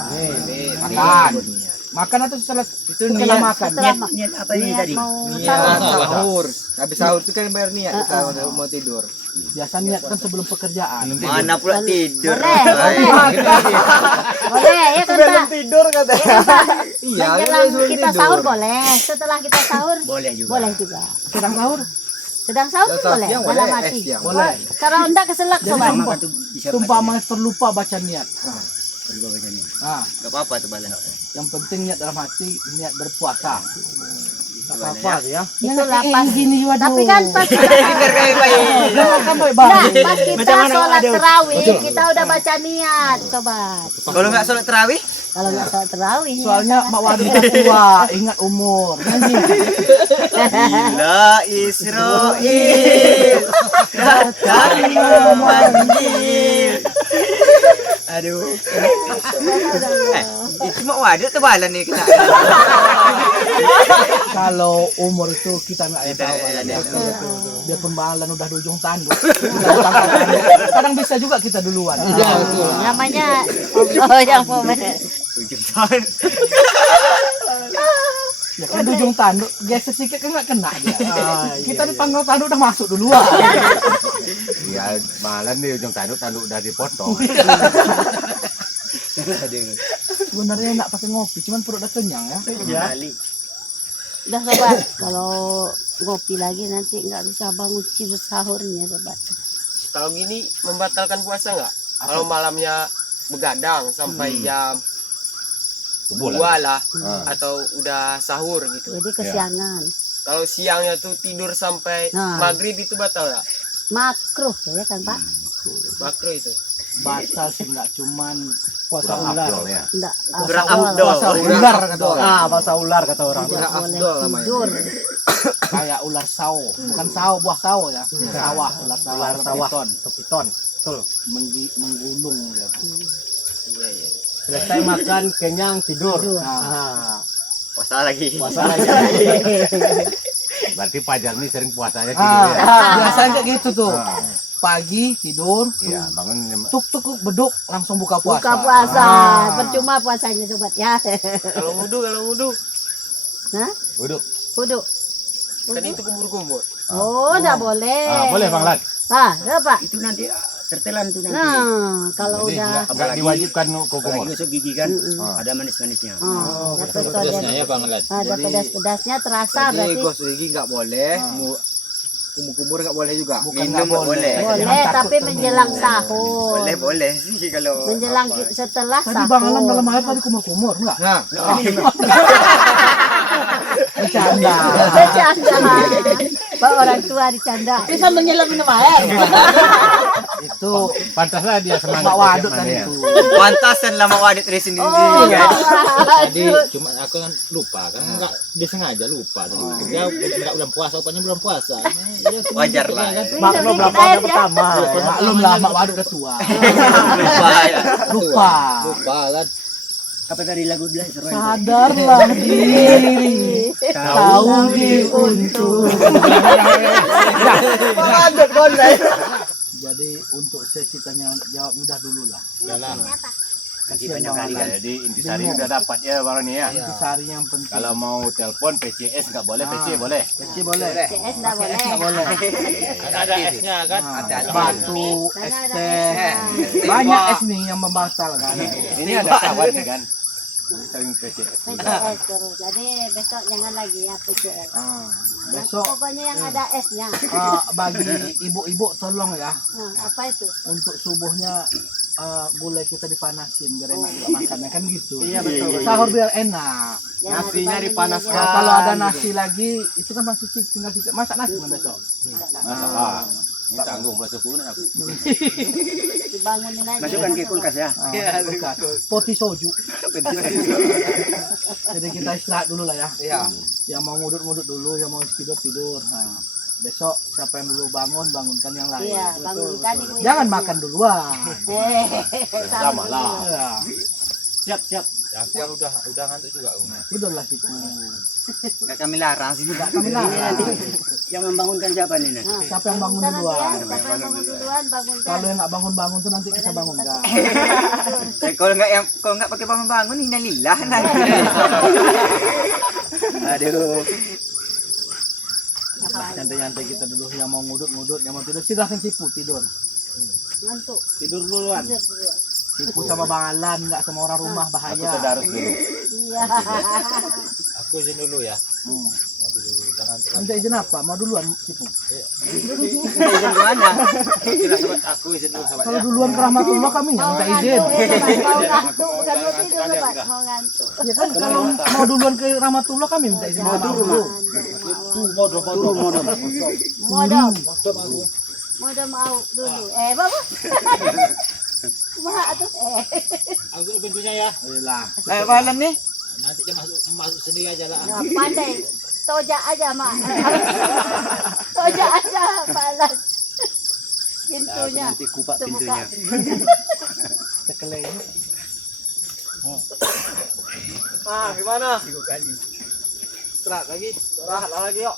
Makan atau setelah setelah makan? Niat apa ini tadi? Sahur. Habis sahur itu kan bayar niat kita udah mau tidur. Biasa niat kan sebelum pekerjaan. Mana pula tidur? Boleh ya kan? Tidur kata. Iya, Menjelang kita sahur boleh. Setelah kita sahur Boleh juga. boleh juga. Sedang sahur? Sedang sahur pun boleh. siang Dalam boleh, hati. siang boleh. Kalau enggak keselak Jadi sobat. sumpah, sumpah mah terlupa baca niat. Enggak Nah, Enggak apa-apa tuh Balan. yang penting niat dalam hati, niat berpuasa. Apa ya? Itulah pas tapi kan pas pas kita sholat terawih kita udah baca niat sobat. Kalau nggak sholat terawih, Kalau nggak sholat terawih Soalnya mak wanita tua, ingat umur. la Israel datang memanggil. Aduh. Itu mak wadah tebalan nih kena. Kalau umur itu kita nggak tahu. Biar pembahalan udah di ujung tanduk. Kadang bisa juga kita duluan. namanya Allah yang mau Ujung tahun. Ya kan di ujung tanduk, geser sedikit kan nggak kena dia. Kita di pangkal tanduk udah masuk duluan. Ya malam nih ujung tanduk udah dipotong. Sebenarnya nggak pakai ngopi, cuman perut udah kenyang ya. udah sobat kalau ngopi lagi nanti nggak bisa bangun cibur sahurnya sobat. Kalau gini membatalkan puasa nggak? Kalau malamnya begadang sampai jam Subuh 2 lah. lah atau udah sahur gitu. Jadi kesiangan Kalau siangnya tuh tidur sampai Nah. maghrib itu batal nggak? makruh ya kan Pak? Makruh itu. Batal sih nggak cuman puasa Kurang ular. afdol ya. Enggak. Kurang afdol. afdol. Puasa ular kata orang. Puasa ular kata orang. Tidak boleh tidur. Kayak ular sawo, bukan sawo buah sawo ya. Sawah, ular sawah, tepiton. Betul. Menggulung ya. Iya iya. Selesai makan, kenyang, tidur. Puasa lagi. Puasa lagi. Berarti Pajar nih sering puasanya tidur ya. Biasanya kayak gitu tuh. Pagi tidur, Iya, bangun tuk beduk langsung buka puasa. Buka puasa. Percuma puasanya sobat ya. Kalau wudu. Hah? duduk. Wudu. Kan itu kumur-kumur. Oh, enggak boleh. Boleh Bang Lat. Apa? Itu nanti tertelan tuh nanti. Nah, kalau Jadi udah nggak diwajibkan Kalau kumur. gosok gigi kan ada manis-manisnya. dapat ada pedas-pedasnya terasa Jadi berarti gosok gigi nggak boleh, kumur-kumur nggak boleh juga. Bukan Minum nggak nggak boleh. boleh tapi menjelang sahur. Boleh sih kalau Menjelang setelah Tadi sahur. Bang Alan dalam air tadi kumur-kumur enggak? Nah, Bercanda. Bercanda. Pak orang tua dicanda. Bisa menyelam minum air. Itu Pantaslah dia semangat. Mak Waduk tiap tadi mana ya. itu. pantasan lama wadah dari sendiri Oh, kan. Tadi cuma aku kan lupa kan nggak dia sengaja lupa tadi dia nggak bulan puasa rupanya bulan puasa. Ya, Wajar lah. kan. Maklum lah Bang yang pertama. Maklum lah Mak Waduk udah tua. Lupa ya. Lupa kan Apa tadi lagu belah seru itu? sadarlah diri tahu diuntung. Jadi untuk sesi tanya jawab udah dulu lah. Kasih banyak kali kan. Jadi intisari udah dapat ya Bang Roni ya. Intisari yang penting. Kalau mau telepon PCS nggak boleh, PC boleh. PC boleh. CS enggak boleh. Boleh. kan ada esnya kan. Batu, Karena es ada teh. esnya. Banyak es nih yang membatalkan. Ini ada kawan nih kan. Sering PCS. PCS terus. Jadi besok jangan lagi ya PCS. Besok Pokoknya yang ada esnya. bagi ibu-ibu tolong ya Nah, apa itu? untuk subuhnya gulai kita dipanasin biar enak juga makannya kan gitu. Iya betul. Sahur biar enak. Yang Nasinya dibandingin dipanaskan. Nah, kalau ada nasi lagi itu kan masih tinggal sedikit masak nasi kan besok. Masa ini tanggung puasa suku nih aku. dibangunin aja. Masukkan ke kulkas ya. Bukan. Poti soju. Jadi kita istirahat dulu lah ya. Iya. Yang mau ngudut dulu, yang mau tidur. Nah, besok siapa yang dulu bangunkan yang lain. Iya, bangunkan ibu. Jangan makan duluan. Sama lah. Ya, Siap. Ya, aku udah ngantuk juga. tidurlah situ. Enggak kami larang sih juga. Kami larang. Yang membangunkan siapa nih? Nes? Siapa yang bangun duluan? Siapa yang bangun duluan, bangunkan. Kalau yang nggak bangun tuh nanti kita bangunkan. Kalau nggak pakai bangun-bangun innalillah. Aduh. Nyantai-nyantai kita dulu, yang mau ngudut, yang mau tidur silahkan sipu tidur. Ngantuk. Tidur duluan. Tidur duluan. Sipu sama Bang Alan, nggak sama orang rumah Aku bahaya. tadarus dulu. Iya. Aku izin dulu ya. Hmm. Mau tidur dulu. Jangan Minta izin apa? Mau duluan Sipung? Minta izin kemana? Kira sahabat aku izin dulu sahabat Kalau ya. duluan ke Rahmatullah kami nggak minta izin. Mau ngantuk, bukan mau tidur Bapak. Mau ngantuk. Ya kan kalau mau duluan ke Rahmatullah kami minta izin dulu. Modal mau dulu. Bapak. Kumaha atuh Aku pintunya ya. Malam nih. Nanti dia masuk sendiri aja lah. Nah, pandai. Toja aja, Mak. Toja aja, balas. Pintunya. Nanti kupak Terbuka. pintunya. Gimana? Istirahat lagi. Istirahat lagi yuk.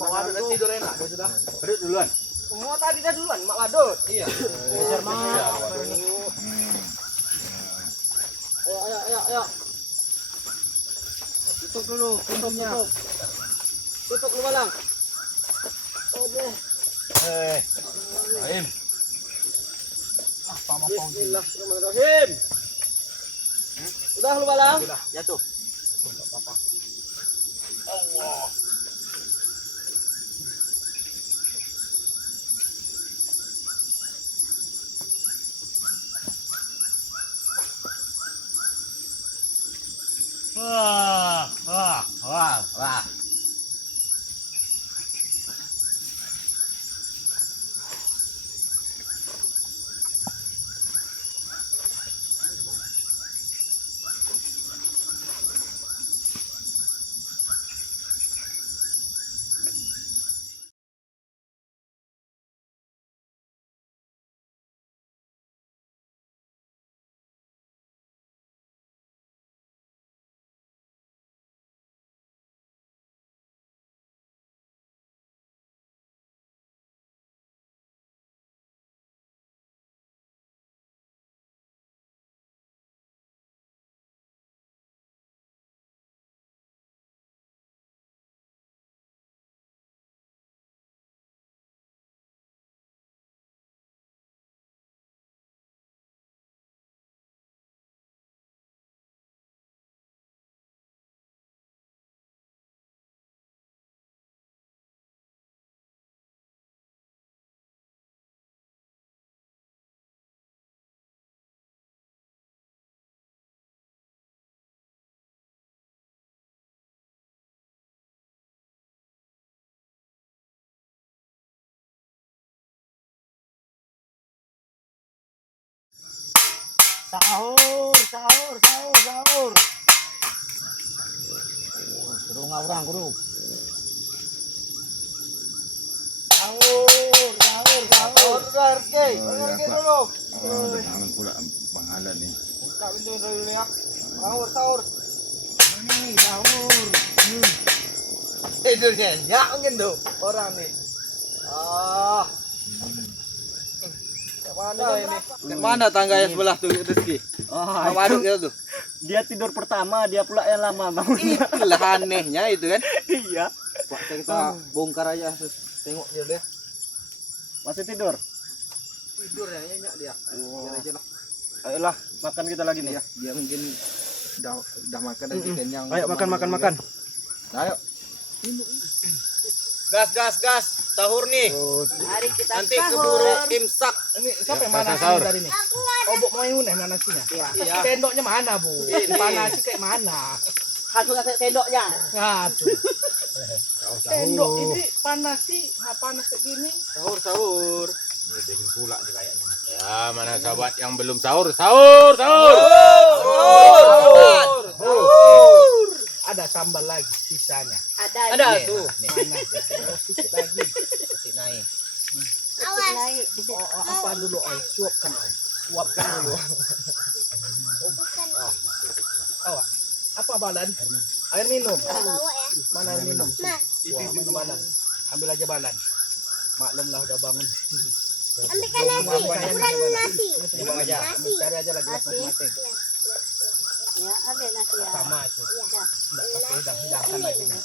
Mau ada dan tidur enak. Sudah. Adut duluan. Semua tadi dah duluan, Mak Wadut. Iya. Geser Mak. Ayo. Tutup dulu pintunya. Tutup lu Balang. Aim. Bismillahirrahmanirrahim. Udah lu Balang? Udah. Jatuh. Wah. Sahur. Suruh ngawurang guru. Sahur. Harus dulu. Jangan pula panghalan nih. Buka pintu dulu ya. Sahur. Ini sahur. Tidurnya ya ngenduk orang nih. Mana ini? Mana tangganya sebelah tuh Rizky? Oh, Waduk itu tuh. dia tidur pertama, dia pula yang lama bangun. Itulah anehnya itu kan. Iya. Pak, kita bongkar aja terus tengok dia. Masih tidur. Tidur ya nyenyak dia. Biar aja lah. Ayolah, makan kita lagi nih. Ya, dia mungkin udah makan dan kenyang. Ayo makan. Ayo. Gas. Sahur nih. Mari kita Nanti sahur. keburu imsak. Ini siapa yang mana sahur. tadi nih? Obok Maimunah mana nasinya? Iya. Sendoknya mana, Bu? Panasi kayak mana? Hasil sendoknya. Nah, tuh. Sendok ini panas sih, panas kayak gini. Sahur. Bikin pula nih kayaknya. Ya, mana sahabat yang belum sahur? Sahur. Ada sambal lagi sisanya. Ada tuh. Mana? Sedikit lagi. Naik. Naik. Apa dulu, Oi? Suapkan dulu. Apa balan? Air minum. Mana air minum? Wah, minum balan. Ambil aja balan. Maklumlah udah bangun. Ambilkan nasi. Kurang nasi. Coba aja. Cari aja lagi masing-masing. Ya, ambil nasi ya. Sama itu. Ya. Nggak pakai hidang-hidangan lagi nih.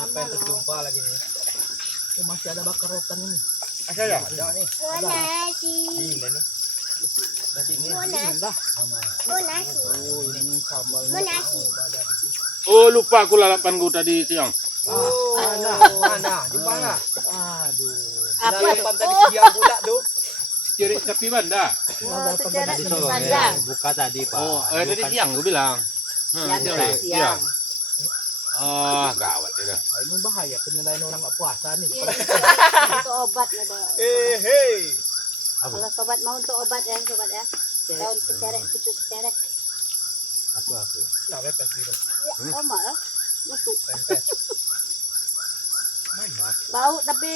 Apa yang terjumpa lagi nih? Oh, masih ada bakar rotan ini. Ada ya? nih. Nasi. Ini nih. Tadi ini. Mau nasi. Bismillah. Mau nasi. Oh, ini sambalnya. Mau nasi. Oh, badan. Oh, lupa aku lalapan gua tadi siang. Mana? Di mana? Apa Lalapan tadi tuh? siang pula tuh. Ciri sapi banda. Oh, secara Di Solo pandang. buka tadi Pak. Oh, tadi siang gua bilang. Siang. Ah, gawat itu. Ini bahaya penilaian orang nggak puasa nih. Iya, untuk obat ya, Dok. Hei. Kalau sobat mau untuk obat ya, sobat ya. Daun secerek, pucuk secerek. Aku. Ya, pepes gitu. Ya, sama lah. Untuk. Bau tapi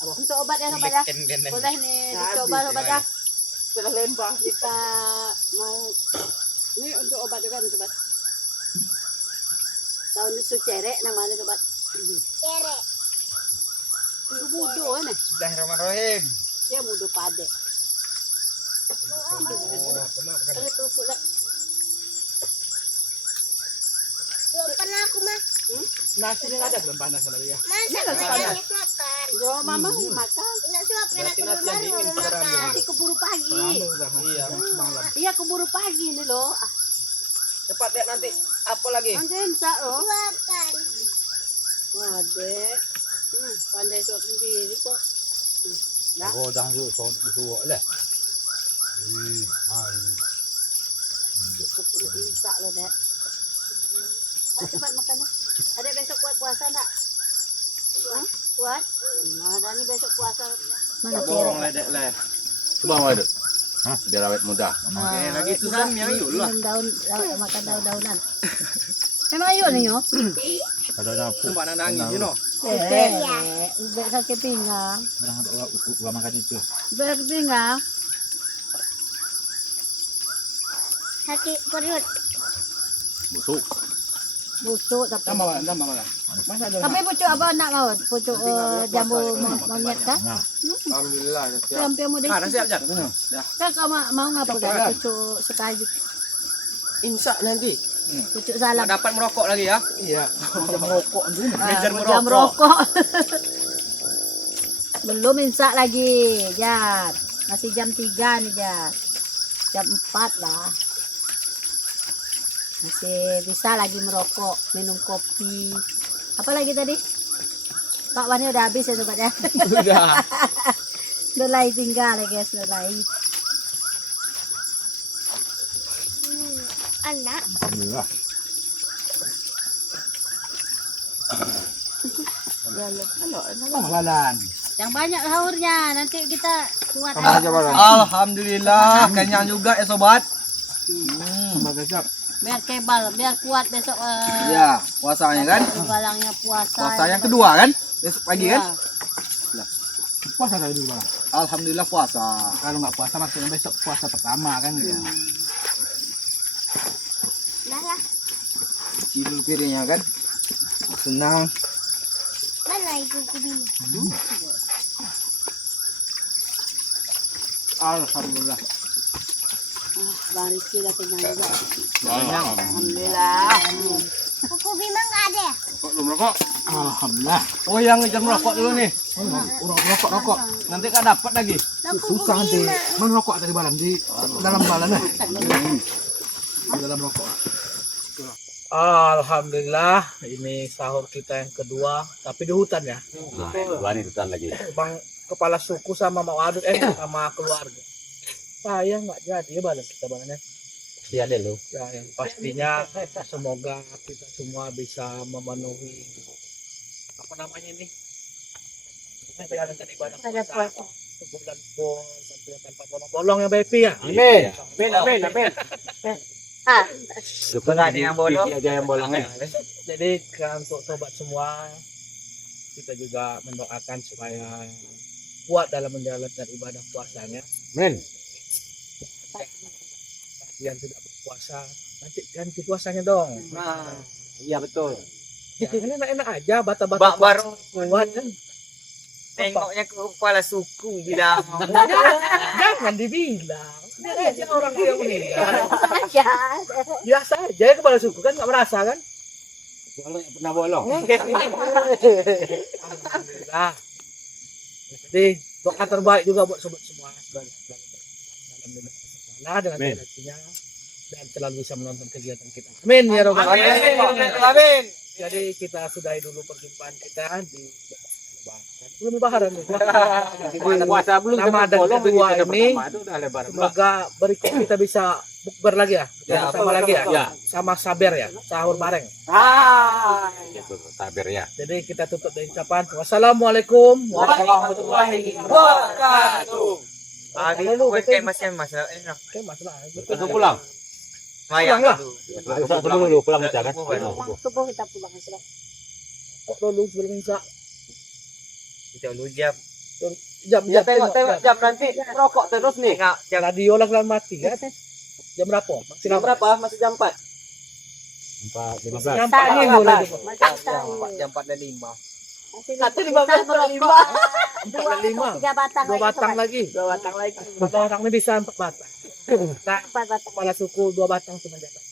untuk obat ya, sobat ya. Boleh nih dicoba sobat ya. Sudah lempar. Jika mau ini untuk obat juga nih sobat. Daun secerek namanya sobat. Cerek. Itu mudo nih. Bismillahirrahmanirrahim. Dia mudo pade. Ini tuh lah. Belum pernah aku mah. Nasi ini ada belum panas sama dia. Masa katanya suapkan. Jo mama makan. Enggak suapkan aku nasi dulu yang dingin mau sekarang makan. Nanti keburu pagi. Iya, malam. Iya keburu pagi nih loh. Ah, Cepat deh nanti. Apa lagi? nanti ensak loh. Suapkan. Wah dek. Pandai suap sendiri kok. Oh, dah suruh lah. Keburu ensak loh dek. Ah, cepat makan ya. Ada besok kuat puasa enggak? Kuat? Nah, ada nih besok puasa. Mana Bohong ledek leh. Coba mau itu. Hah, biar awet muda. Oke, lagi itu kan yang yuk lah. Daun, makan daun-daunan. Memang ayo nih yo. Kada nak Sumpah nangis, you know. Ubek sakit pinggang. gua makan itu. Ubek sakit pinggang. Sakit perut. Busuk. Busuk tapi. Tambah malah. Masa ada. Tapi pucuk apa nak mau? Pucuk jambu monyet kah? Alhamdulillah. Hampir mau deh. Ada siap jar. Kan kamu mau ngapa udah pucuk sekali? Imsak nanti. Pucuk salam. Dapat merokok lagi ya. Iya. Jam merokok dulu. Jam rokok. Belum imsak lagi, Jar. Masih jam 3 nih, Jar. Jam 4 lah. Masih bisa lagi merokok, minum kopi. Apa lagi tadi? Pak Wani udah habis ya sobat ya? Udah. Dolai tinggal ya guys, dolai. Anak. Alhamdulillah. Lalan. Yang banyak sahurnya, nanti kita kuat. Alhamdulillah, kenyang juga ya sobat. Biar kebal, biar kuat besok. Ya, puasanya kan? Balangnya puasa. Puasa yang kedua kan? Besok pagi kan? Puasa tadi dulu, Bang. Alhamdulillah puasa. Kalau nggak puasa maksudnya besok puasa pertama kan ya. Dah lah. Cidul piringnya kan? Senang. Mana itu kubing? Alhamdulillah. Bang Rizky udah kenyang juga. Alhamdulillah. Kuku bimang nggak ada. Kok belum rokok? Alhamdulillah. Oh yang ngejar merokok dulu nih. Rokok. Nanti kan dapat lagi. Susah nanti. Mana rokok tadi malam di dalam balan ya? Di dalam rokok. Alhamdulillah, ini sahur kita yang kedua, tapi di hutan ya. Wani hutan lagi. Bang kepala suku sama Mak Wadud sama keluarga. Saya nggak jadi balik kita bangunnya. Iya deh lu. Ya, yang pastinya semoga kita semua bisa memenuhi apa namanya ini? Menjalankan ibadah puasa. Sebulan pun sampai tanpa bolong-bolong ya Bepi ya. Amin. Amin. Bukan ada yang bolong. Aja yang bolong ya. Jadi untuk sobat semua kita juga mendoakan supaya kuat dalam menjalankan ibadah puasanya. Amin. Yang tidak berpuasa nanti ganti puasanya dong. Nah, iya betul. Jangan enak-enak aja bata-bata Baru kuat kan. tengoknya ke kepala suku bilang. Jangan dibilang. Biar aja orang yang meninggal. Ya. Biasa aja ya kepala suku kan nggak merasa kan. Kalau yang pernah bolong. Alhamdulillah. Jadi doa terbaik juga buat sobat semua. Dalam dengan rezekinya dan selalu bisa menonton kegiatan kita. Amin ya robbal alamin. Amin. Jadi kita sudahi dulu perjumpaan kita di belum lebaran nih. Puasa belum Ramadan kedua ini. udah lebaran. Semoga berikut kita bisa bukber lagi ya. Bersama lagi ya. Ya. Sama sabar ya, sahur bareng. Gitu, tabir ya. Jadi kita tutup dengan ucapan wassalamualaikum Warahmatullahi wabarakatuh. Lu Kayak masih masalah ini. Oke, masalah. Langsung pulang. Mayang lah. Dulu pulang aja kan. Subuh kita pulang sudah. Kok lu sebelum Isya? Kita lu jam. Jam Tengok jam nanti rokok terus nih. radio lah kan mati kan. Jam berapa? Jam berapa? Masih jam 4. 4:15. Jam 4 ini mulai. Jam 4 dan 5. 4 1:15 dan 5. 3 batang. 2 batang lagi. 2 batang lagi. 2 batang ini bisa 4 batang. Tak, Empat batang. kepala suku 2 batang cuma dapat.